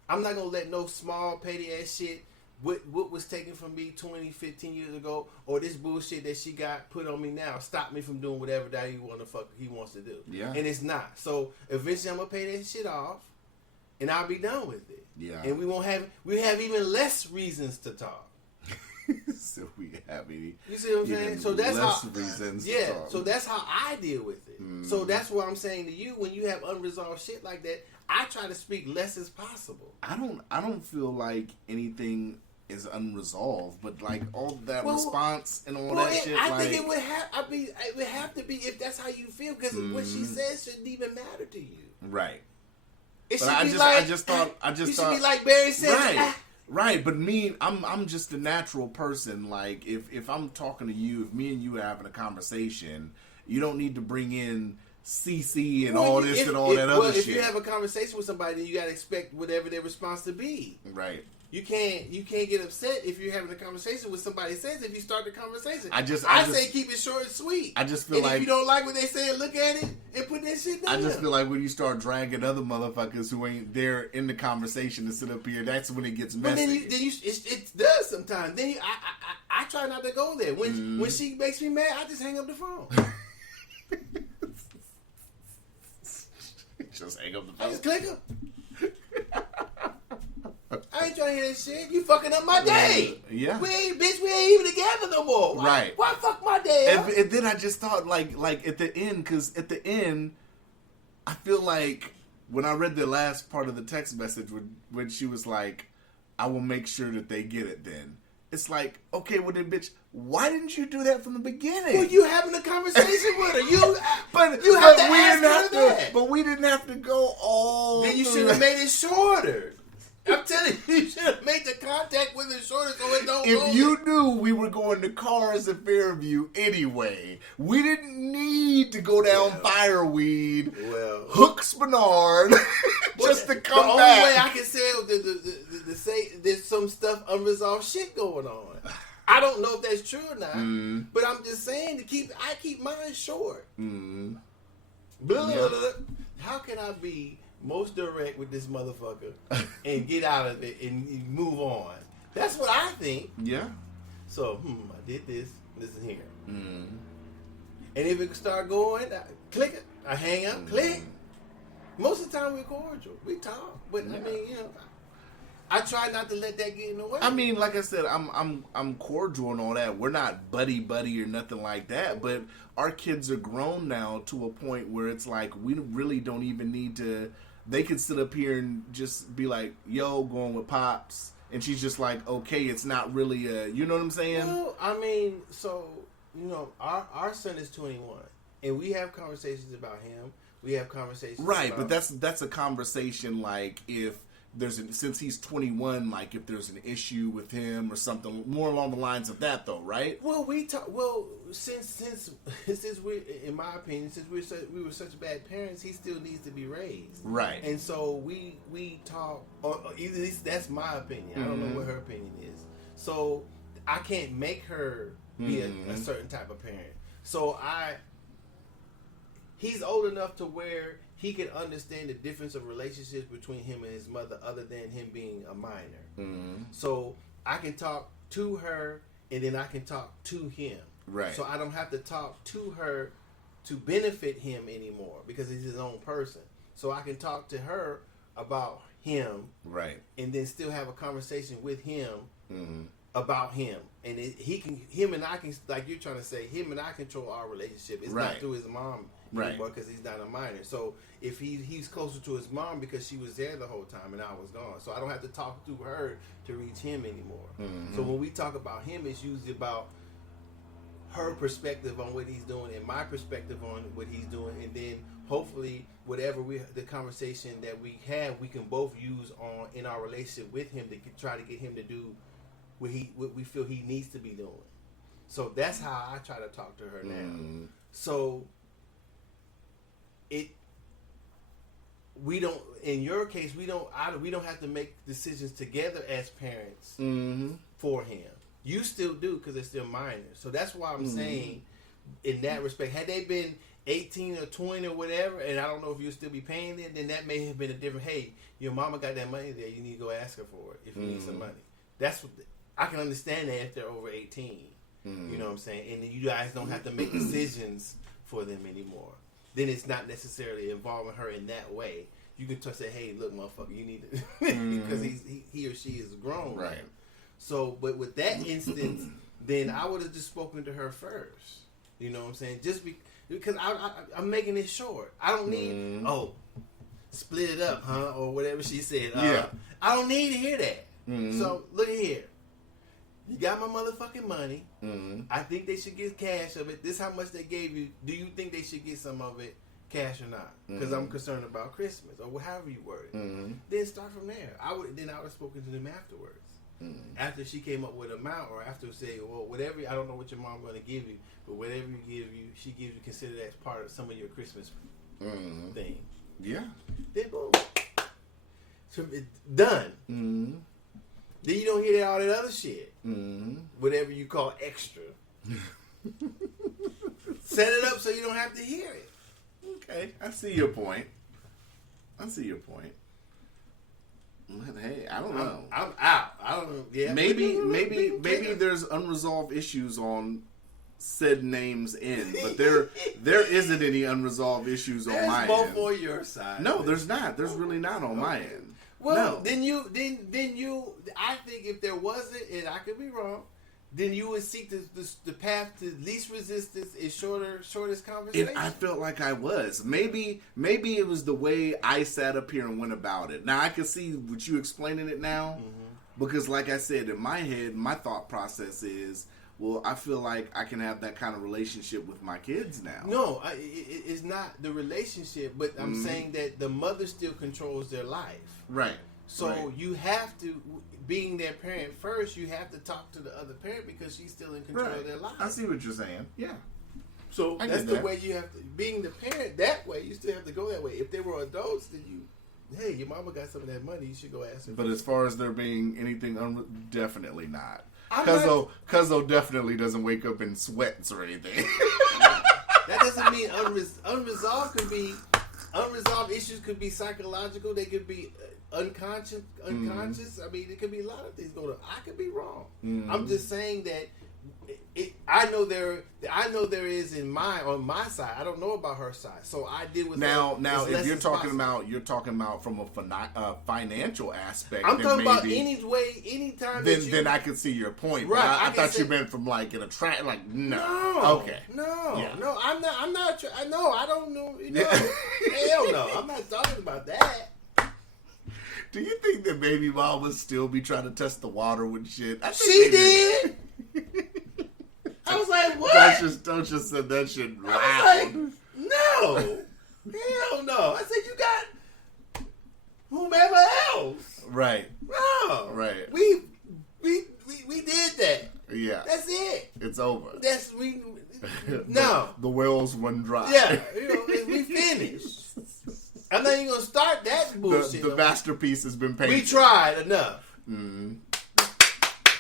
I'm not going to let no small petty ass shit, what was taken from me 20, 15 years ago, or this bullshit that she got put on me now, stop me from doing whatever that he wants to do. Yeah. And it's not. So eventually I'm going to pay that shit off, and I'll be done with it. Yeah. And we have even less reasons to talk. So we have any. You see what I'm saying? So that's less how. reasons to Yeah. talk. So that's how I deal with it. So that's what I'm saying to you. When you have unresolved shit like that, I try to speak less as possible. I don't feel like anything is unresolved, but like all that response and all that shit. I think it would have to be if that's how you feel, because what she says shouldn't even matter to you. Right. It But should be like you should be like Barry said. Right. Right, but me, I'm just a natural person. Like, if I'm talking to you, if me and you are having a conversation, you don't need to bring in CC and all this and all that other shit. If you have a conversation with somebody, then you gotta expect whatever their response to be. Right. You can't get upset if you're having a conversation with somebody says if you start the conversation. I say keep it short and sweet. I just feel and like if you don't like what they say, look at it and put that shit down. I just feel like when you start dragging other motherfuckers who ain't there in the conversation to sit up here, that's when it gets messy. But then it does sometimes. Then I try not to go there. When she makes me mad, I just hang up the phone. Just hang up the phone. I just click her. I ain't trying to hear that shit. You fucking up my day. Yeah. We ain't even together no more. Right. Why fuck my day up? And then I just thought, like at the end, because at the end, I feel like when I read the last part of the text message when she was like, I will make sure that they get it then. It's like, okay, well then, bitch, why didn't you do that from the beginning? Well, you having a conversation with her. But you have to ask her that. But we didn't have to go all. Then you should have made it shorter. I'm telling you, you should have made the contact with her shorter so it don't go. If you knew we were going to Cars at Fairview anyway, we didn't need to go down Fireweed, hook Spenard, just to come back. The only way I can say there's some stuff unresolved shit going on. I don't know if that's true or not, but I'm just saying I keep mine short. How can I be most direct with this motherfucker and get out of it and move on? That's what I think. Yeah. So, I did this. Listen here. And if it start going, I click it. I hang up. Click. Most of the time we're cordial. We talk, but I mean, I try not to let that get in the way. I mean, like I said, I'm cordial and all that. We're not buddy or nothing like that. But our kids are grown now to a point where it's like we really don't even need to. They could sit up here and just be like, "Yo, going with pops," and she's just like, "Okay, it's not really a." You know what I'm saying? Well, I mean, so our son is 21, and we have conversations about him. We have conversations, Right, about, but that's a conversation like if. Since he's 21, like if there's an issue with him or something more along the lines of that, though, right? Well, we talk. Well, since we, in my opinion, since we were such bad parents, he still needs to be raised, Right. And so we talk. Or at least that's my opinion. I don't know what her opinion is. So I can't make her be a certain type of parent. So he's old enough to where he can understand the difference of relationships between him and his mother other than him being a minor. Mm-hmm. So I can talk to her and then I can talk to him. Right. So I don't have to talk to her to benefit him anymore because he's his own person. So I can talk to her about him. Right. And then still have a conversation with him about him. And him and I can, like you're trying to say, him and I control our relationship. It's not through his mom anymore because he's not a minor. So if he's closer to his mom because she was there the whole time and I was gone. So I don't have to talk through her to reach him anymore. Mm-hmm. So when we talk about him, it's usually about her perspective on what he's doing and my perspective on what he's doing. And then hopefully whatever the conversation that we have, we can both use in our relationship with him to try to get him to do what we feel he needs to be doing. So that's how I try to talk to her now. So we don't. In your case, we don't have to make decisions together as parents for him. You still do because they're still minors. So that's why I'm saying, in that respect, had they been 18 or 20 or whatever, and I don't know if you'll still be paying it, then that may have been a different. Hey, your mama got that money there. You need to go ask her for it if you need some money. That's what I can understand that if they're over 18. You know what I'm saying? And then you guys don't have to make decisions for them anymore. Then it's not necessarily involving her in that way. You can just say, "Hey, look, motherfucker, you need to," because he or she is grown, right? Man. So, but with that instance, then I would have just spoken to her first. You know what I'm saying? Just because I'm making it short. I don't need split it up, huh, or whatever she said. I don't need to hear that. So look here. You got my motherfucking money. I think they should get cash of it. This is how much they gave you. Do you think they should get some of it, cash or not? Because I'm concerned about Christmas or however you word it. Then start from there. I would have spoken to them afterwards. After she came up with an amount, or after say, well, whatever. I don't know what your mom's going to give you, but whatever she gives you, consider that as part of some of your Christmas thing. Yeah. Then boom, so done. Then you don't hear all that other shit. Whatever you call extra. Set it up so you don't have to hear it. Okay, I see your point. Hey, I don't know. I'm out. I don't know. Yeah. Maybe there's unresolved issues on said name's end, but there isn't any unresolved issues on my end. There's both on your side. No, there's not. There's really not on my end. Well, no. then you. I think if there wasn't, and I could be wrong, then you would seek the path to least resistance and shortest conversation. And I felt like I was. Maybe it was the way I sat up here and went about it. Now I can see what you explaining it now, because like I said, in my head, my thought process is, well, I feel like I can have that kind of relationship with my kids now. No, it's not the relationship, but I'm saying that the mother still controls their life. Right. So you have to, being their parent first, you have to talk to the other parent because she's still in control of their life. I see what you're saying. Yeah. So that's the way you have to, being the parent that way, you still have to go that way. If they were adults, then hey, your mama got some of that money, you should go ask her. But as far as there being anything, definitely not. Cuzzo definitely doesn't wake up in sweats or anything. That doesn't mean unresolved could be, unresolved issues could be psychological, they could be unconscious. I mean, it could be a lot of things going on. I could be wrong. I'm just saying that I know there is on my side. I don't know about her side, so I deal with now. her Now, as if less you're as talking possible. about from a financial aspect, I'm then talking about maybe- any way, anytime. Then I could see your point. Right, But I I can thought say- you meant from like an attract. Like no. No. Okay. No. Yeah. No. I'm not. No. I don't know. No. Hell no. I'm not talking about that. Do you think that baby mom would still be trying to test the water with shit? I think She they did. I was like, what? Don't just said that shit loud. I was like, no. Hell no. I said, you got whomever else. Right. No. Right. We did that. Yeah. That's it. It's over. That's no. The wells run dry. Yeah. We finished. I'm not even gonna start that bullshit. The masterpiece has been painted. We tried enough. Mm.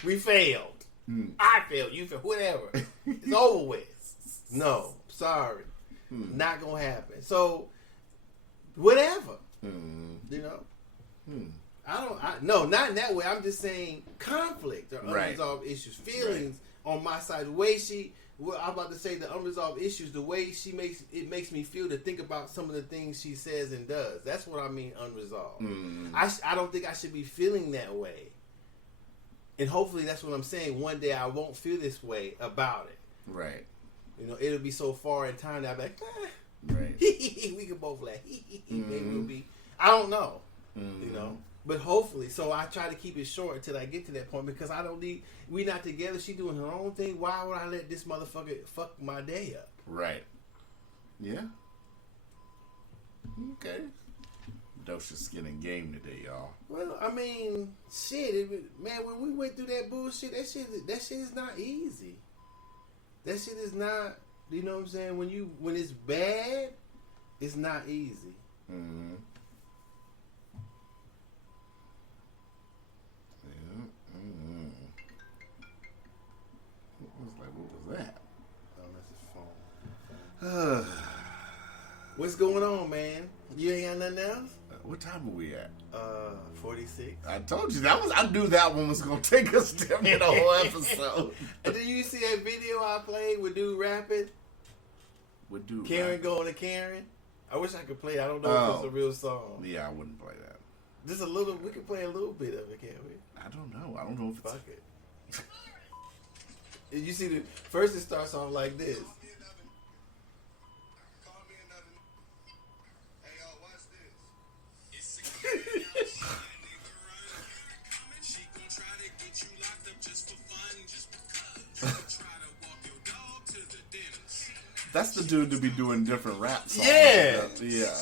We failed. Mm. I failed. You failed. Whatever. It's over with. No. Sorry. Not gonna happen. So, whatever. You know? No, not in that way. I'm just saying conflict or Right. unresolved issues. Feelings on my side. The way I'm about to say the unresolved issues, the way makes me feel to think about some of the things she says and does. That's what I mean, unresolved. I don't think I should be feeling that way. And hopefully that's what I'm saying. One day I won't feel this way about it. Right. You know, it'll be so far in time that I'll be like, Right. we can both laugh. Maybe we'll be, I don't know. You know? But hopefully, so I try to keep it short until I get to that point because I don't need, we not together, she doing her own thing. Why would I let this motherfucker fuck my day up? Right. Yeah. Okay. Dosha's skin and game today, y'all. Well, I mean, shit, man, when we went through that bullshit, that shit is not easy. That shit is not, you know what I'm saying? When it's bad, it's not easy. Mm-hmm. What was that? Oh, that's his phone. What's going on, man? You ain't got nothing else? What time are we at? 46. I told you I knew that one was gonna take us down the whole episode. And did you see that video I played with dude rapping? What do Karen going to Karen? I wish I could play it. I don't know if it's a real song. Yeah, I wouldn't play that. Just a little. We could play a little bit of it, can't we? I don't know. I don't know if it's. Fuck it. And you see, first it starts off like this. That's the dude to be doing different rap songs. Yeah. Yeah.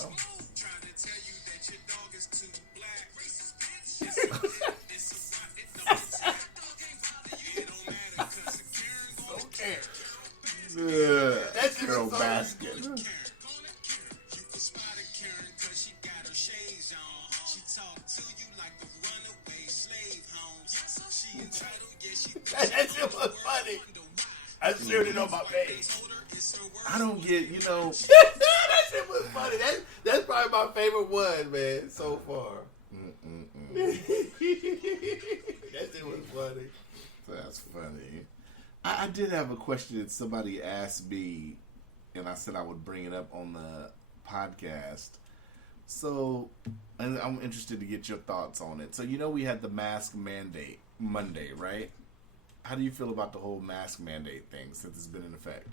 That's Girl the song. Baskin. That shit was funny. I shared it on my page. I don't get, that shit was funny. That's probably my favorite one, man, so far. That shit was funny. That's funny. I did have a question that somebody asked me, and I said I would bring it up on the podcast. So, and I'm interested to get your thoughts on it. So, we had the mask mandate Monday, right? How do you feel about the whole mask mandate thing since it's been in effect?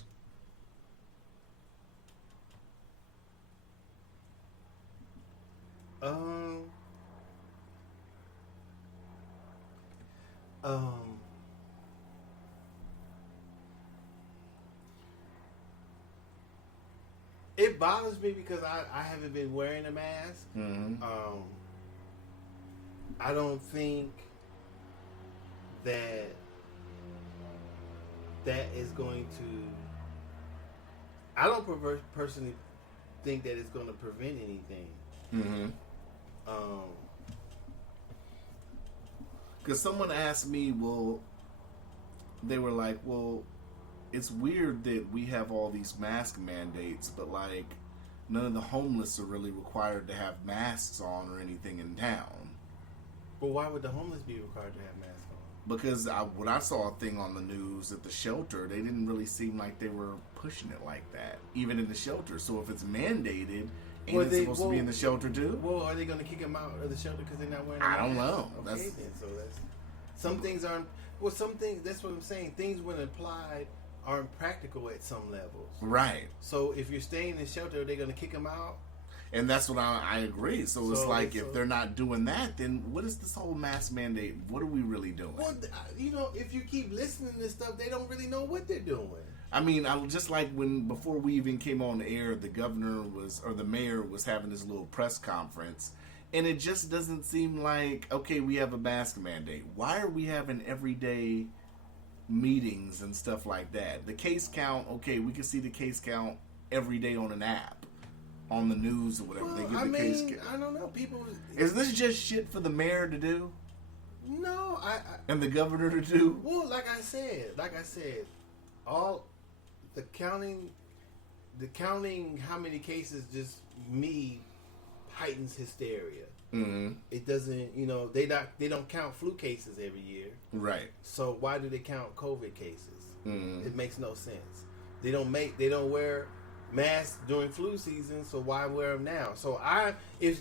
It bothers me because I haven't been wearing a mask. Mm-hmm. I don't think that is going to. I don't personally think that it's going to prevent anything. Mm-hmm. Because someone asked me, they were like, it's weird that we have all these mask mandates, but like none of the homeless are really required to have masks on or anything in town. But why would the homeless be required to have masks on? Because when I saw a thing on the news at the shelter, they didn't really seem like they were pushing it like that, even in the shelter. So if it's mandated, ain't it supposed to be in the shelter too? Well, are they going to kick them out of the shelter because they're not wearing? I don't know. Okay, then. So that's some things aren't. Well, some things. That's what I'm saying. Things when applied aren't practical at some levels. Right. So if you're staying in the shelter, are they going to kick them out? And that's what I agree. So it's like, if they're not doing that, then what is this whole mask mandate? What are we really doing? Well, if you keep listening to stuff, they don't really know what they're doing. I mean, just like before we even came on the air, the the mayor was having this little press conference, and it just doesn't seem like, okay, we have a mask mandate. Why are we having everyday meetings and stuff like that? The case count, okay, we can see the case count every day on an app. On the news or whatever, they give the case count. I don't know. People, is this just shit for the mayor to do? No, and the governor to do? Well, like I said, all the counting how many cases just heightens hysteria. Mm-hmm. It doesn't, they don't count flu cases every year, right? So why do they count COVID cases? Mm-hmm. It makes no sense. They don't wear masks during flu season, so why wear them now? So those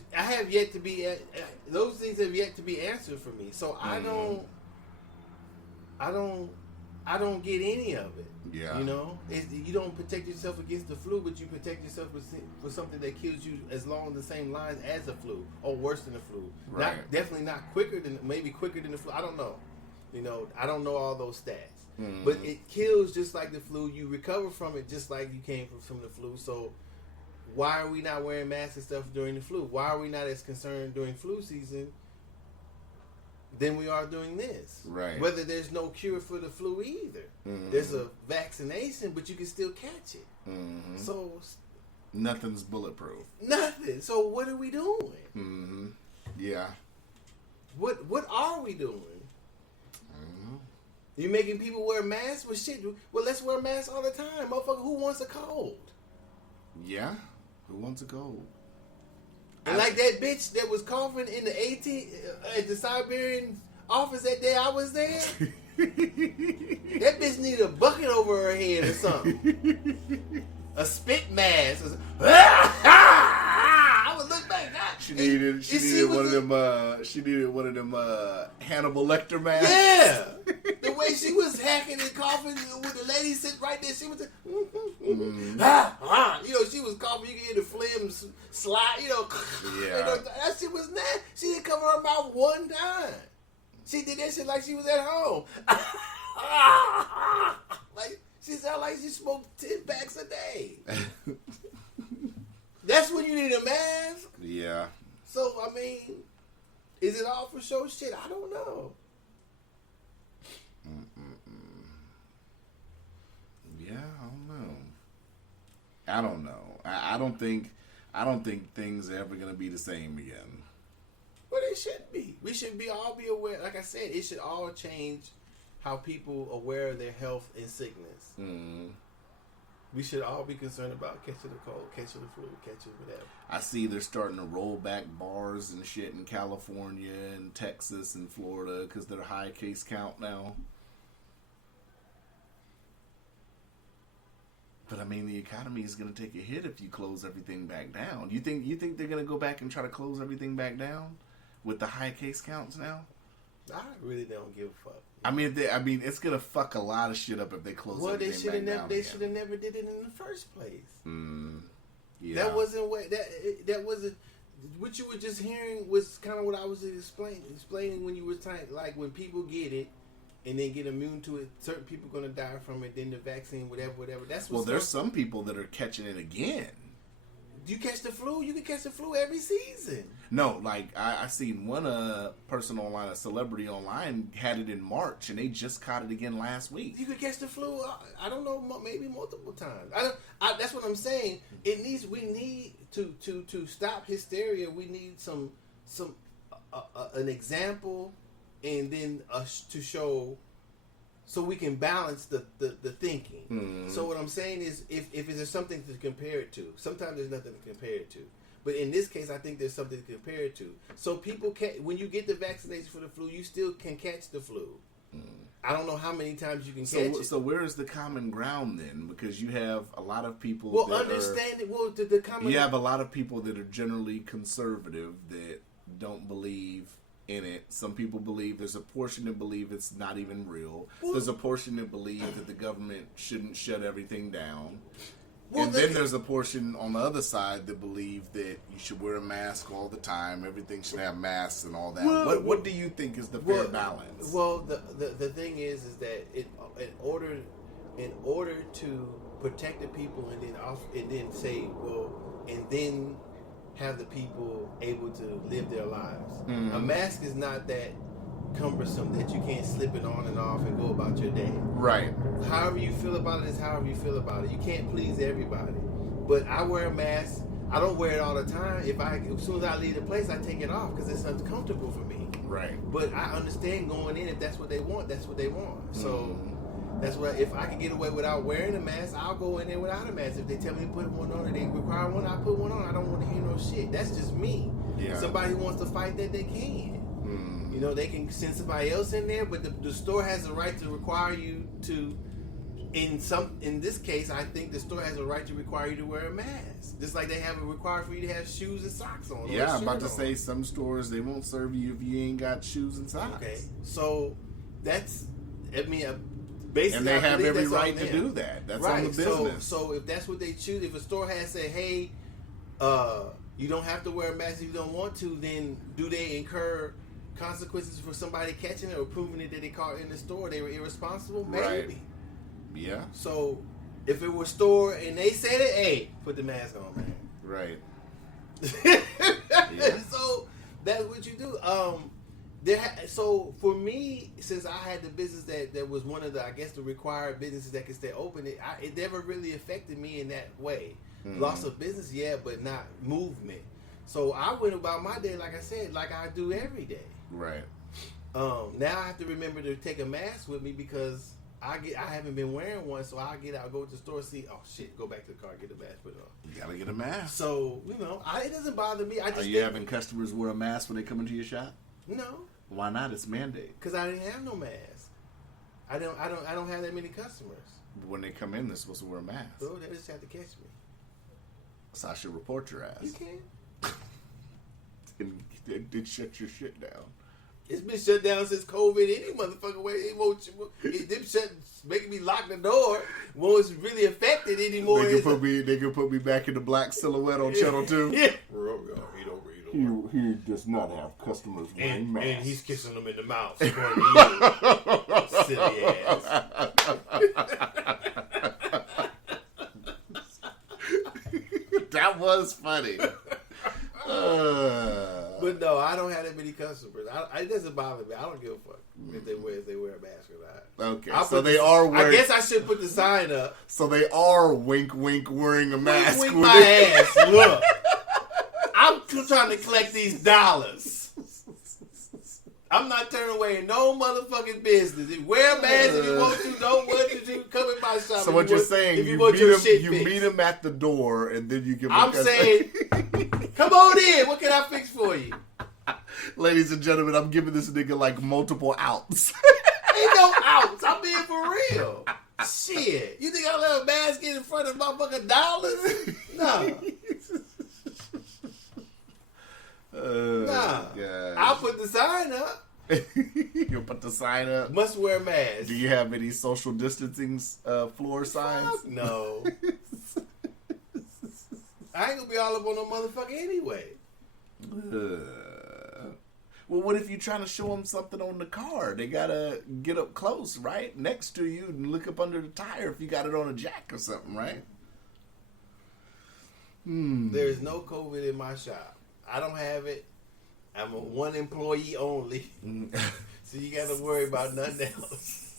things have yet to be answered for me. So I don't get any of it. Yeah. You don't protect yourself against the flu, but you protect yourself for something that kills you as long the same lines as the flu, or worse than the flu. Right. Definitely not quicker than the flu. I don't know. I don't know all those stats. Mm-hmm. But it kills just like the flu. You recover from it just like you came from the flu. So why are we not wearing masks and stuff during the flu? Why are we not as concerned during flu season than we are doing this? Right. Whether there's no cure for the flu either. Mm-hmm. There's a vaccination, but you can still catch it. Mm-hmm. So nothing's bulletproof. Nothing. So what are we doing? Mm-hmm. Yeah. What are we doing? Mm-hmm. You making people wear masks? Well, shit. Well, let's wear masks all the time, motherfucker. Who wants a cold? Yeah. Who wants a cold? And like that bitch that was coughing in the at the Siberian office that day I was there. That bitch needed a bucket over her head or something. A spit mask. I would look back. She needed one of them Hannibal Lecter masks. Yeah. The way she was hacking and coughing with the lady sitting right there, she was she was coughing, you could hear the phlegm slide, Yeah. That shit was nasty. She didn't cover her mouth one time. She did that shit like she was at home. Like she sounded like she smoked 10 packs a day. That's when you need a mask. Yeah. So I mean, is it all for show? Shit, I don't know. Yeah, I don't know. I don't think things are ever gonna be the same again. Well, they should be. We should all be aware. Like I said, it should all change how people are aware of their health and sickness. Mm. We should all be concerned about catching the cold, catching the flu, catching whatever. I see they're starting to roll back bars and shit in California and Texas and Florida because they're high case count now. But I mean, the economy is going to take a hit if you close everything back down. You think they're going to go back and try to close everything back down with the high case counts now? I really don't give a fuck. I mean, it's going to fuck a lot of shit up if they close everything back down. They should have never did it in the first place. Yeah. That wasn't what that wasn't. What you were just hearing was kind of what I was explaining when you were like when people get it. And then get immune to it. Certain people are going to die from it. Then the vaccine, whatever. That's what. Well, there's some people that are catching it again. Do you catch the flu? You can catch the flu every season. No, like I seen one person online, a celebrity online, had it in March, and they just caught it again last week. You could catch the flu. I don't know, maybe multiple times. That's what I'm saying. We need to stop hysteria. We need an example. And then to show, so we can balance the thinking. Mm. So what I'm saying is, if there's something to compare it to, sometimes there's nothing to compare it to. But in this case, I think there's something to compare it to. So people when you get the vaccination for the flu, you still can catch the flu. I don't know how many times you can So, catch it. so where is the common ground then? Because you have a lot of people. Well, that understand it. Well, the common. You have a lot of people that are generally conservative that don't believe in it. Some people believe there's a portion that believe it's not even real. Well, There's a portion that believe that the government shouldn't shut everything down. Well, And then there's a portion on the other side that believe that you should wear a mask all the time. Everything should have masks and all that. Well, what do you think is the fair balance? Well, the thing is that in order to protect the people and then say and then have the people able to live their lives. A mask is not that cumbersome that you can't slip it on and off and go about your day. Right. However you feel about it is however you feel about it. You can't please everybody. But I wear a mask. I don't wear it all the time. As soon as I leave the place, I take it off because it's uncomfortable for me. Right. But I understand going in, if that's what they want, that's what they want. So that's what, if I can get away without wearing a mask, I'll go in there without a mask. If they tell me to put one on and they require one, I put one on. I don't want to hear no shit. That's just me. Yeah. Somebody who wants to fight that, they can. You know, they can send somebody else in there, but the store has the right to require you to. In this case, I think the store has a right to require you to wear a mask, just like they have a require for you to have shoes and socks on. Yeah, I'm about to say some stores they won't serve you if you ain't got shoes and socks. Okay, so that's, I mean, basically, And they I have believe every that's on right to them. do that. That's right. on the business. So if that's what they choose, if a store has said, hey, you don't have to wear a mask if you don't want to, then do they incur consequences for somebody catching it or proving it that they caught it in the store? They were irresponsible? Maybe. Right. Yeah. So if it was store and they said it, hey, put the mask on, man. Right. So that's what you do. So for me, since I had the business that was one of the, I guess, the required businesses that could stay open, it never really affected me in that way. Loss of business, yeah, but not movement. So I went about my day, like I said, like I do every day. Right. Now I have to remember to take a mask with me because I haven't been wearing one, so I'll get out, go to the store, see, oh shit, go back to the car, get the mask, put it on. You gotta get a mask. So, it doesn't bother me. Are you having customers wear a mask when they come into your shop? No, Why not? It's mandate. because I didn't have no mask. I don't have that many customers. When they come in, they're supposed to wear a mask. So they just have to catch me. So I should report your ass. You can. and shut your shit down. It's been shut down since COVID. Any motherfucking way, them making me lock the door won't really affected anymore. They can put me back in the black silhouette on Channel 2. Yeah. He does not have customers wearing masks. And he's kissing them in the mouth. According to you. Silly ass. That was funny. But no, I don't have that many customers. It doesn't bother me. I don't give a fuck if they wear a mask or not. Okay, so they are wearing. I guess I should put the sign up. So they are wink, wearing a mask. Wink my ass. Look, I'm trying to collect these dollars. I'm not turning away no motherfucking business. If you wear a mask if you want to, don't want to, come in my shop. So what you're saying, if you want your shit meet him at the door, and then you give. I'm saying, come on in. What can I fix for you? Ladies and gentlemen, I'm giving this nigga like multiple outs. Ain't no outs. I'm being for real. Shit. You think I'll let a mask get in front of motherfucking dollars? No. Nah. God. I'll put the sign up. You'll put the sign up. Must wear a mask. Do you have any social distancing floor signs? Fuck no. I ain't gonna be all up on no motherfucker anyway. Well, what if you're trying to show them something on the car? They gotta get up close, right? Next to you and look up under the tire if you got it on a jack or something, right? There's no COVID in my shop. I don't have it. I'm a one employee only. So you got to worry about nothing else.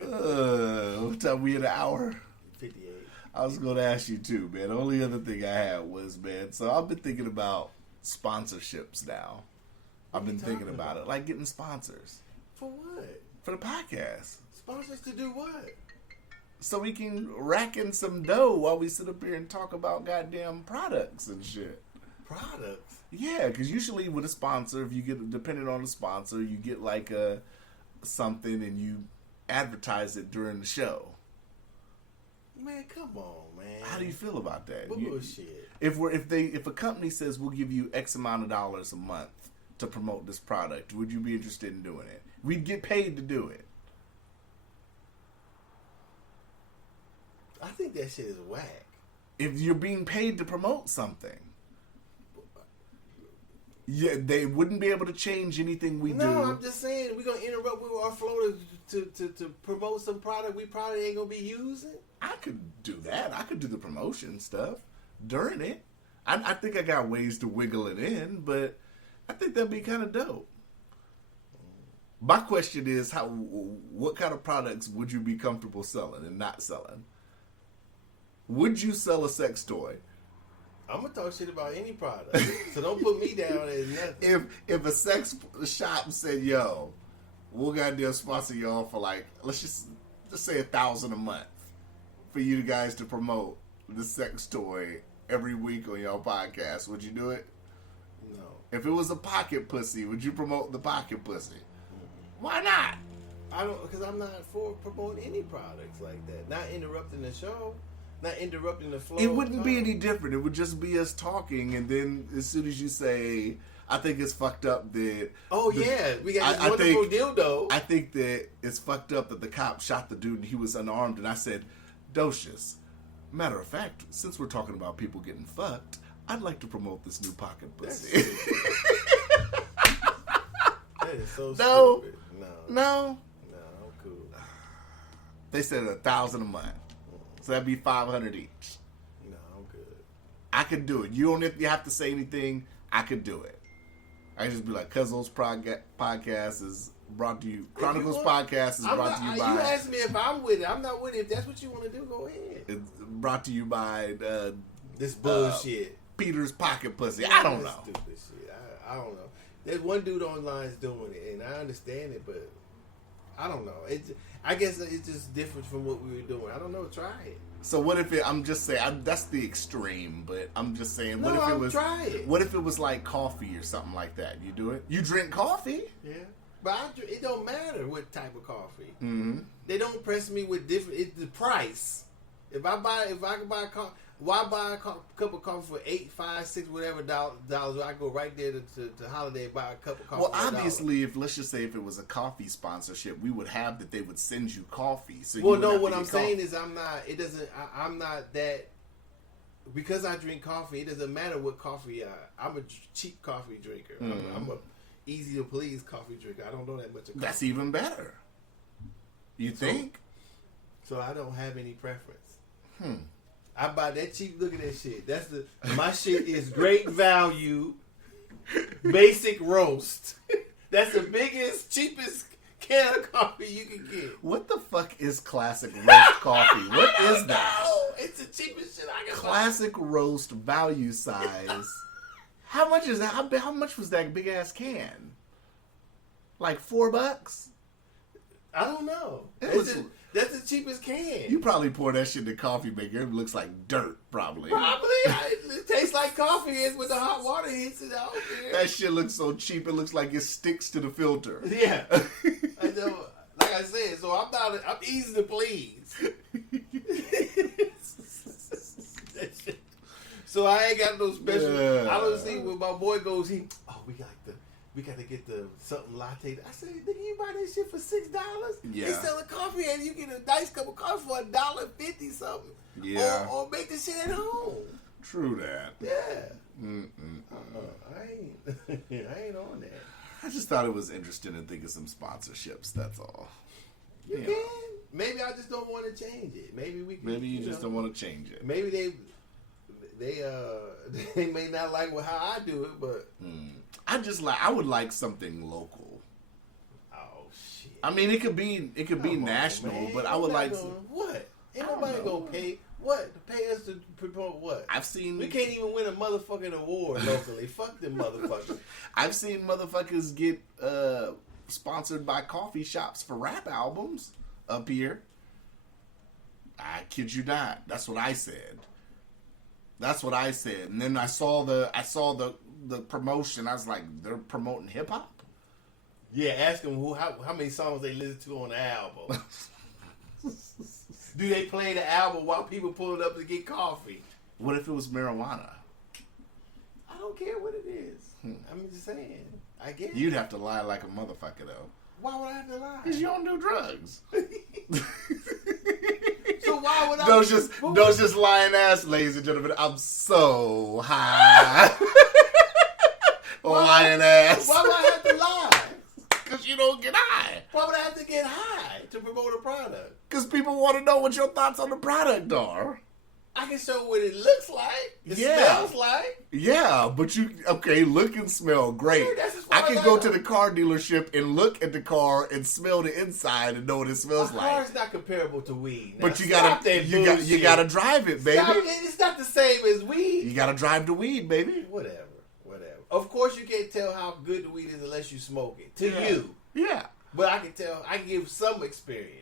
What time we in an hour? 58. I was going to ask you too, man. The only other thing I had was, man, so I've been thinking about sponsorships now. I've been thinking about it. Like getting sponsors. For what? For the podcast. Sponsors to do what? So we can rack in some dough while we sit up here and talk about goddamn products and shit. Products. Yeah, because usually with a sponsor, if you get, depending on the sponsor, you get like something and you advertise it during the show. Man, come on, man. How do you feel about that? Bullshit. If a company says we'll give you X amount of dollars a month to promote this product, would you be interested in doing it? We'd get paid to do it. I think that shit is whack. If you're being paid to promote something, yeah, they wouldn't be able to change anything we do. No, I'm just saying we're gonna interrupt with our flow to promote some product we probably ain't gonna be using. I could do that. I could do the promotion stuff during it. I think I got ways to wiggle it in, but I think that'd be kind of dope. My question is, what kind of products would you be comfortable selling and not selling? Would you sell a sex toy? I'm gonna talk shit about any product, so don't put me down as nothing. If a sex shop said, "Yo, we'll goddamn sponsor y'all for like, let's just say $1,000 a month for you guys to promote the sex toy every week on your podcast," would you do it? No. If it was a pocket pussy, would you promote the pocket pussy? Why not? I don't, because I'm not for promoting any products like that. Not interrupting the show. Not interrupting the flow. It wouldn't be any different. It would just be us talking, and then as soon as you say, "I think it's fucked up that." Yeah, we got this wonderful dildo. I think that it's fucked up that the cop shot the dude and he was unarmed, and I said, "Docious. Matter of fact, since we're talking about people getting fucked, I'd like to promote this new pocket pussy." That is so No. stupid. No. No, I'm cool. They said $1,000 a month, so that'd be $500 each. No, I'm good. I could do it. You don't have to say anything. I could do it. I just be like, Cuzzo's podcast is brought to you. Chronicles podcast is brought to you by. You asked me if I'm with it. I'm not with it. If that's what you want to do, go ahead. It's brought to you by This bullshit. Peter's Pocket Pussy. I don't know. Stupid shit. I don't know. There's one dude online is doing it, and I understand it, but I don't know. I guess it's just different from what we were doing. I don't know. Try it. So what if it? I'm just saying that's the extreme, but I'm just saying. What if it was? Try it. What if it was like coffee or something like that? You do it? You drink coffee? Yeah, but it don't matter what type of coffee. Mm-hmm. They don't press me with different. It's the price. If I can buy a coffee, why buy a cup of coffee for $8, $5, $6, whatever dollars? I go right there to Holiday and buy a cup of coffee. Well, for $1. obviously, let's just say if it was a coffee sponsorship, we would have that they would send you coffee. So well, you no, would what have I'm to get saying coffee. is I'm not. It doesn't. I'm not that. Because I drink coffee, it doesn't matter what coffee I'm a cheap coffee drinker. Mm-hmm. I'm a easy to please coffee drinker. I don't know that much of coffee. That's even better. You think? So I don't have any preference. I buy that cheap. Look at that shit. My shit is great value, basic roast. That's the biggest, cheapest can of coffee you can get. What the fuck is classic roast coffee? What is that? No, it's the cheapest shit I can Classic roast value size. How much is that? How much was that big ass can? Like $4? buy. I don't know. That's the cheapest can. You probably pour that shit in the coffee maker. It looks like dirt, probably. Probably. It tastes like coffee is with the hot water hits it out there. That shit looks so cheap. It looks like it sticks to the filter. Yeah. I know. Like I said, so I'm easy to please. So I ain't got no special. Yeah. I don't see when my boy goes. We got to get the something latte. I said, nigga, you buy that shit for $6? Yeah. They sell a coffee and you get a nice cup of coffee for $1.50 something. Yeah. Or make the shit at home. True that. Yeah. I ain't on that. I just thought it was interesting to think of some sponsorships. That's all. You Yeah. can. Maybe I just don't want to change it. Maybe we can. Maybe you just don't want to change it. Maybe they may not like how I do it, but I would like something local. oh shit. I mean, it could be Come on, national, man. but I would like. What? Ain't I don't nobody know. gonna pay what? Pay us to promote what? I've seen. We can't even win a motherfucking award locally. Fuck them motherfuckers. I've seen motherfuckers get sponsored by coffee shops for rap albums up here. I kid you not. That's what I said. That's what I said. And then I saw the promotion. I was like, they're promoting hip hop? Yeah, ask them how many songs they listen to on the album. Do they play the album while people pull it up to get coffee? What if it was marijuana? I don't care what it is. I'm just saying. I guess. You'd have to lie like a motherfucker, though. Why would I have to lie? Because you don't do drugs. So why would I? Those just lying ass, ladies and gentlemen. I'm so high. Lying ass. Why would I have to lie? Because you don't get high. Why would I have to get high to promote a product? Because people want to know what your thoughts on the product are. I can show what it looks like. It Yeah. smells like. Yeah, but look and smell great. Sure, that's as far I can as go I to know. the car dealership and look at the car and smell the inside and know what it smells A like. car's not comparable to weed. Now, But you stop that gotta bullshit. drive it, baby. Stop it. It's not the same as weed. You gotta drive the weed, baby. Whatever. Of course, you can't tell how good the weed is unless you smoke it. To you. Yeah. But I can tell. I can give some experience.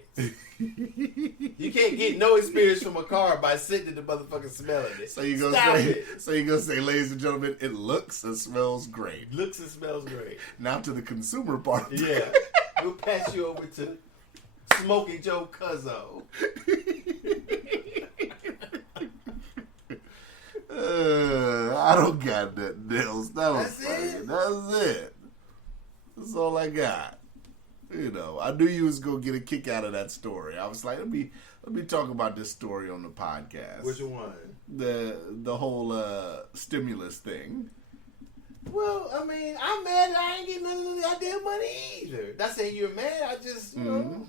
You can't get no experience from a car by sitting in the motherfucking smelling it. So you gonna Stop say, it. ladies and gentlemen, it looks and smells great. Looks and smells great. Now to the consumer part. Yeah. We'll pass you over to Smoking Joe Cuzzo. I don't got nothing else. That was That's funny. it? That's it. That's all I got. You know, I knew you was gonna get a kick out of that story. I was like, let me talk about this story on the podcast. Which one? The whole stimulus thing. Well, I mean, I'm mad that I ain't getting none of the goddamn money either. Not saying you're mad. I just, you know,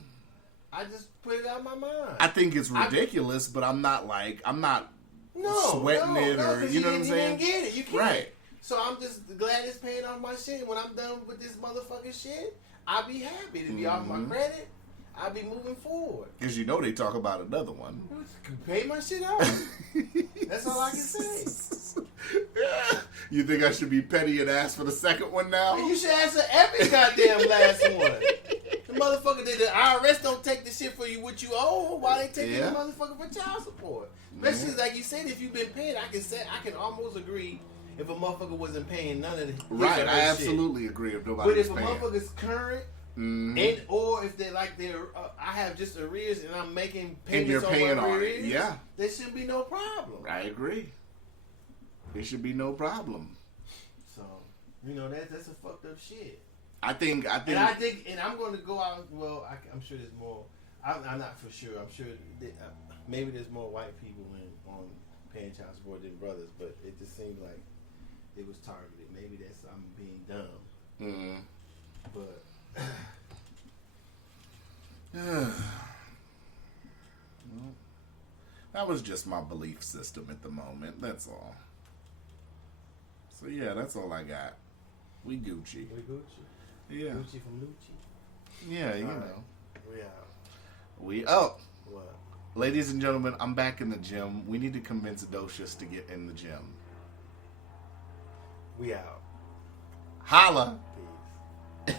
I just put it out of my mind. I think it's ridiculous, but I'm not sweating it or 'cause you know what I'm saying? You didn't get it. You can't. Right. So I'm just glad it's paying off my shit. When I'm done with this motherfucking shit, I'll be happy to be off my credit. I'll be moving forward. Because you know they talk about another one. Pay my shit off. That's all I can say. You think I should be petty and ask for the second one now? You should answer every goddamn last one. The motherfucker the IRS don't take the shit for you what you owe. Why they taking Yeah. the motherfucker for child support? Especially like you said, if you've been paying, I can almost agree if a motherfucker wasn't paying none of the Right, I shit. absolutely agree if But nobody's if a paying. motherfucker's current, and or if they're I have just arrears and I'm making payments you're paying on my on it, arrears, yeah. there shouldn't be no problem. I agree. There should be no problem. So you know that's a fucked up shit. I think. And I'm going to go out. Well, I'm sure there's more. I'm not for sure. I'm sure maybe there's more white people on paying child support than brothers, but it just seems like it was targeted. Maybe that's I'm being dumb, but. That was just my belief system at the moment. That's all. So yeah, that's all I got. We Gucci. We Gucci. Yeah. Gucci from Lucci. Yeah, you All right. know. We out. We up. What? Ladies and gentlemen, I'm back in the gym. We need to convince Adocious to get in the gym. We out. Holla. Peace.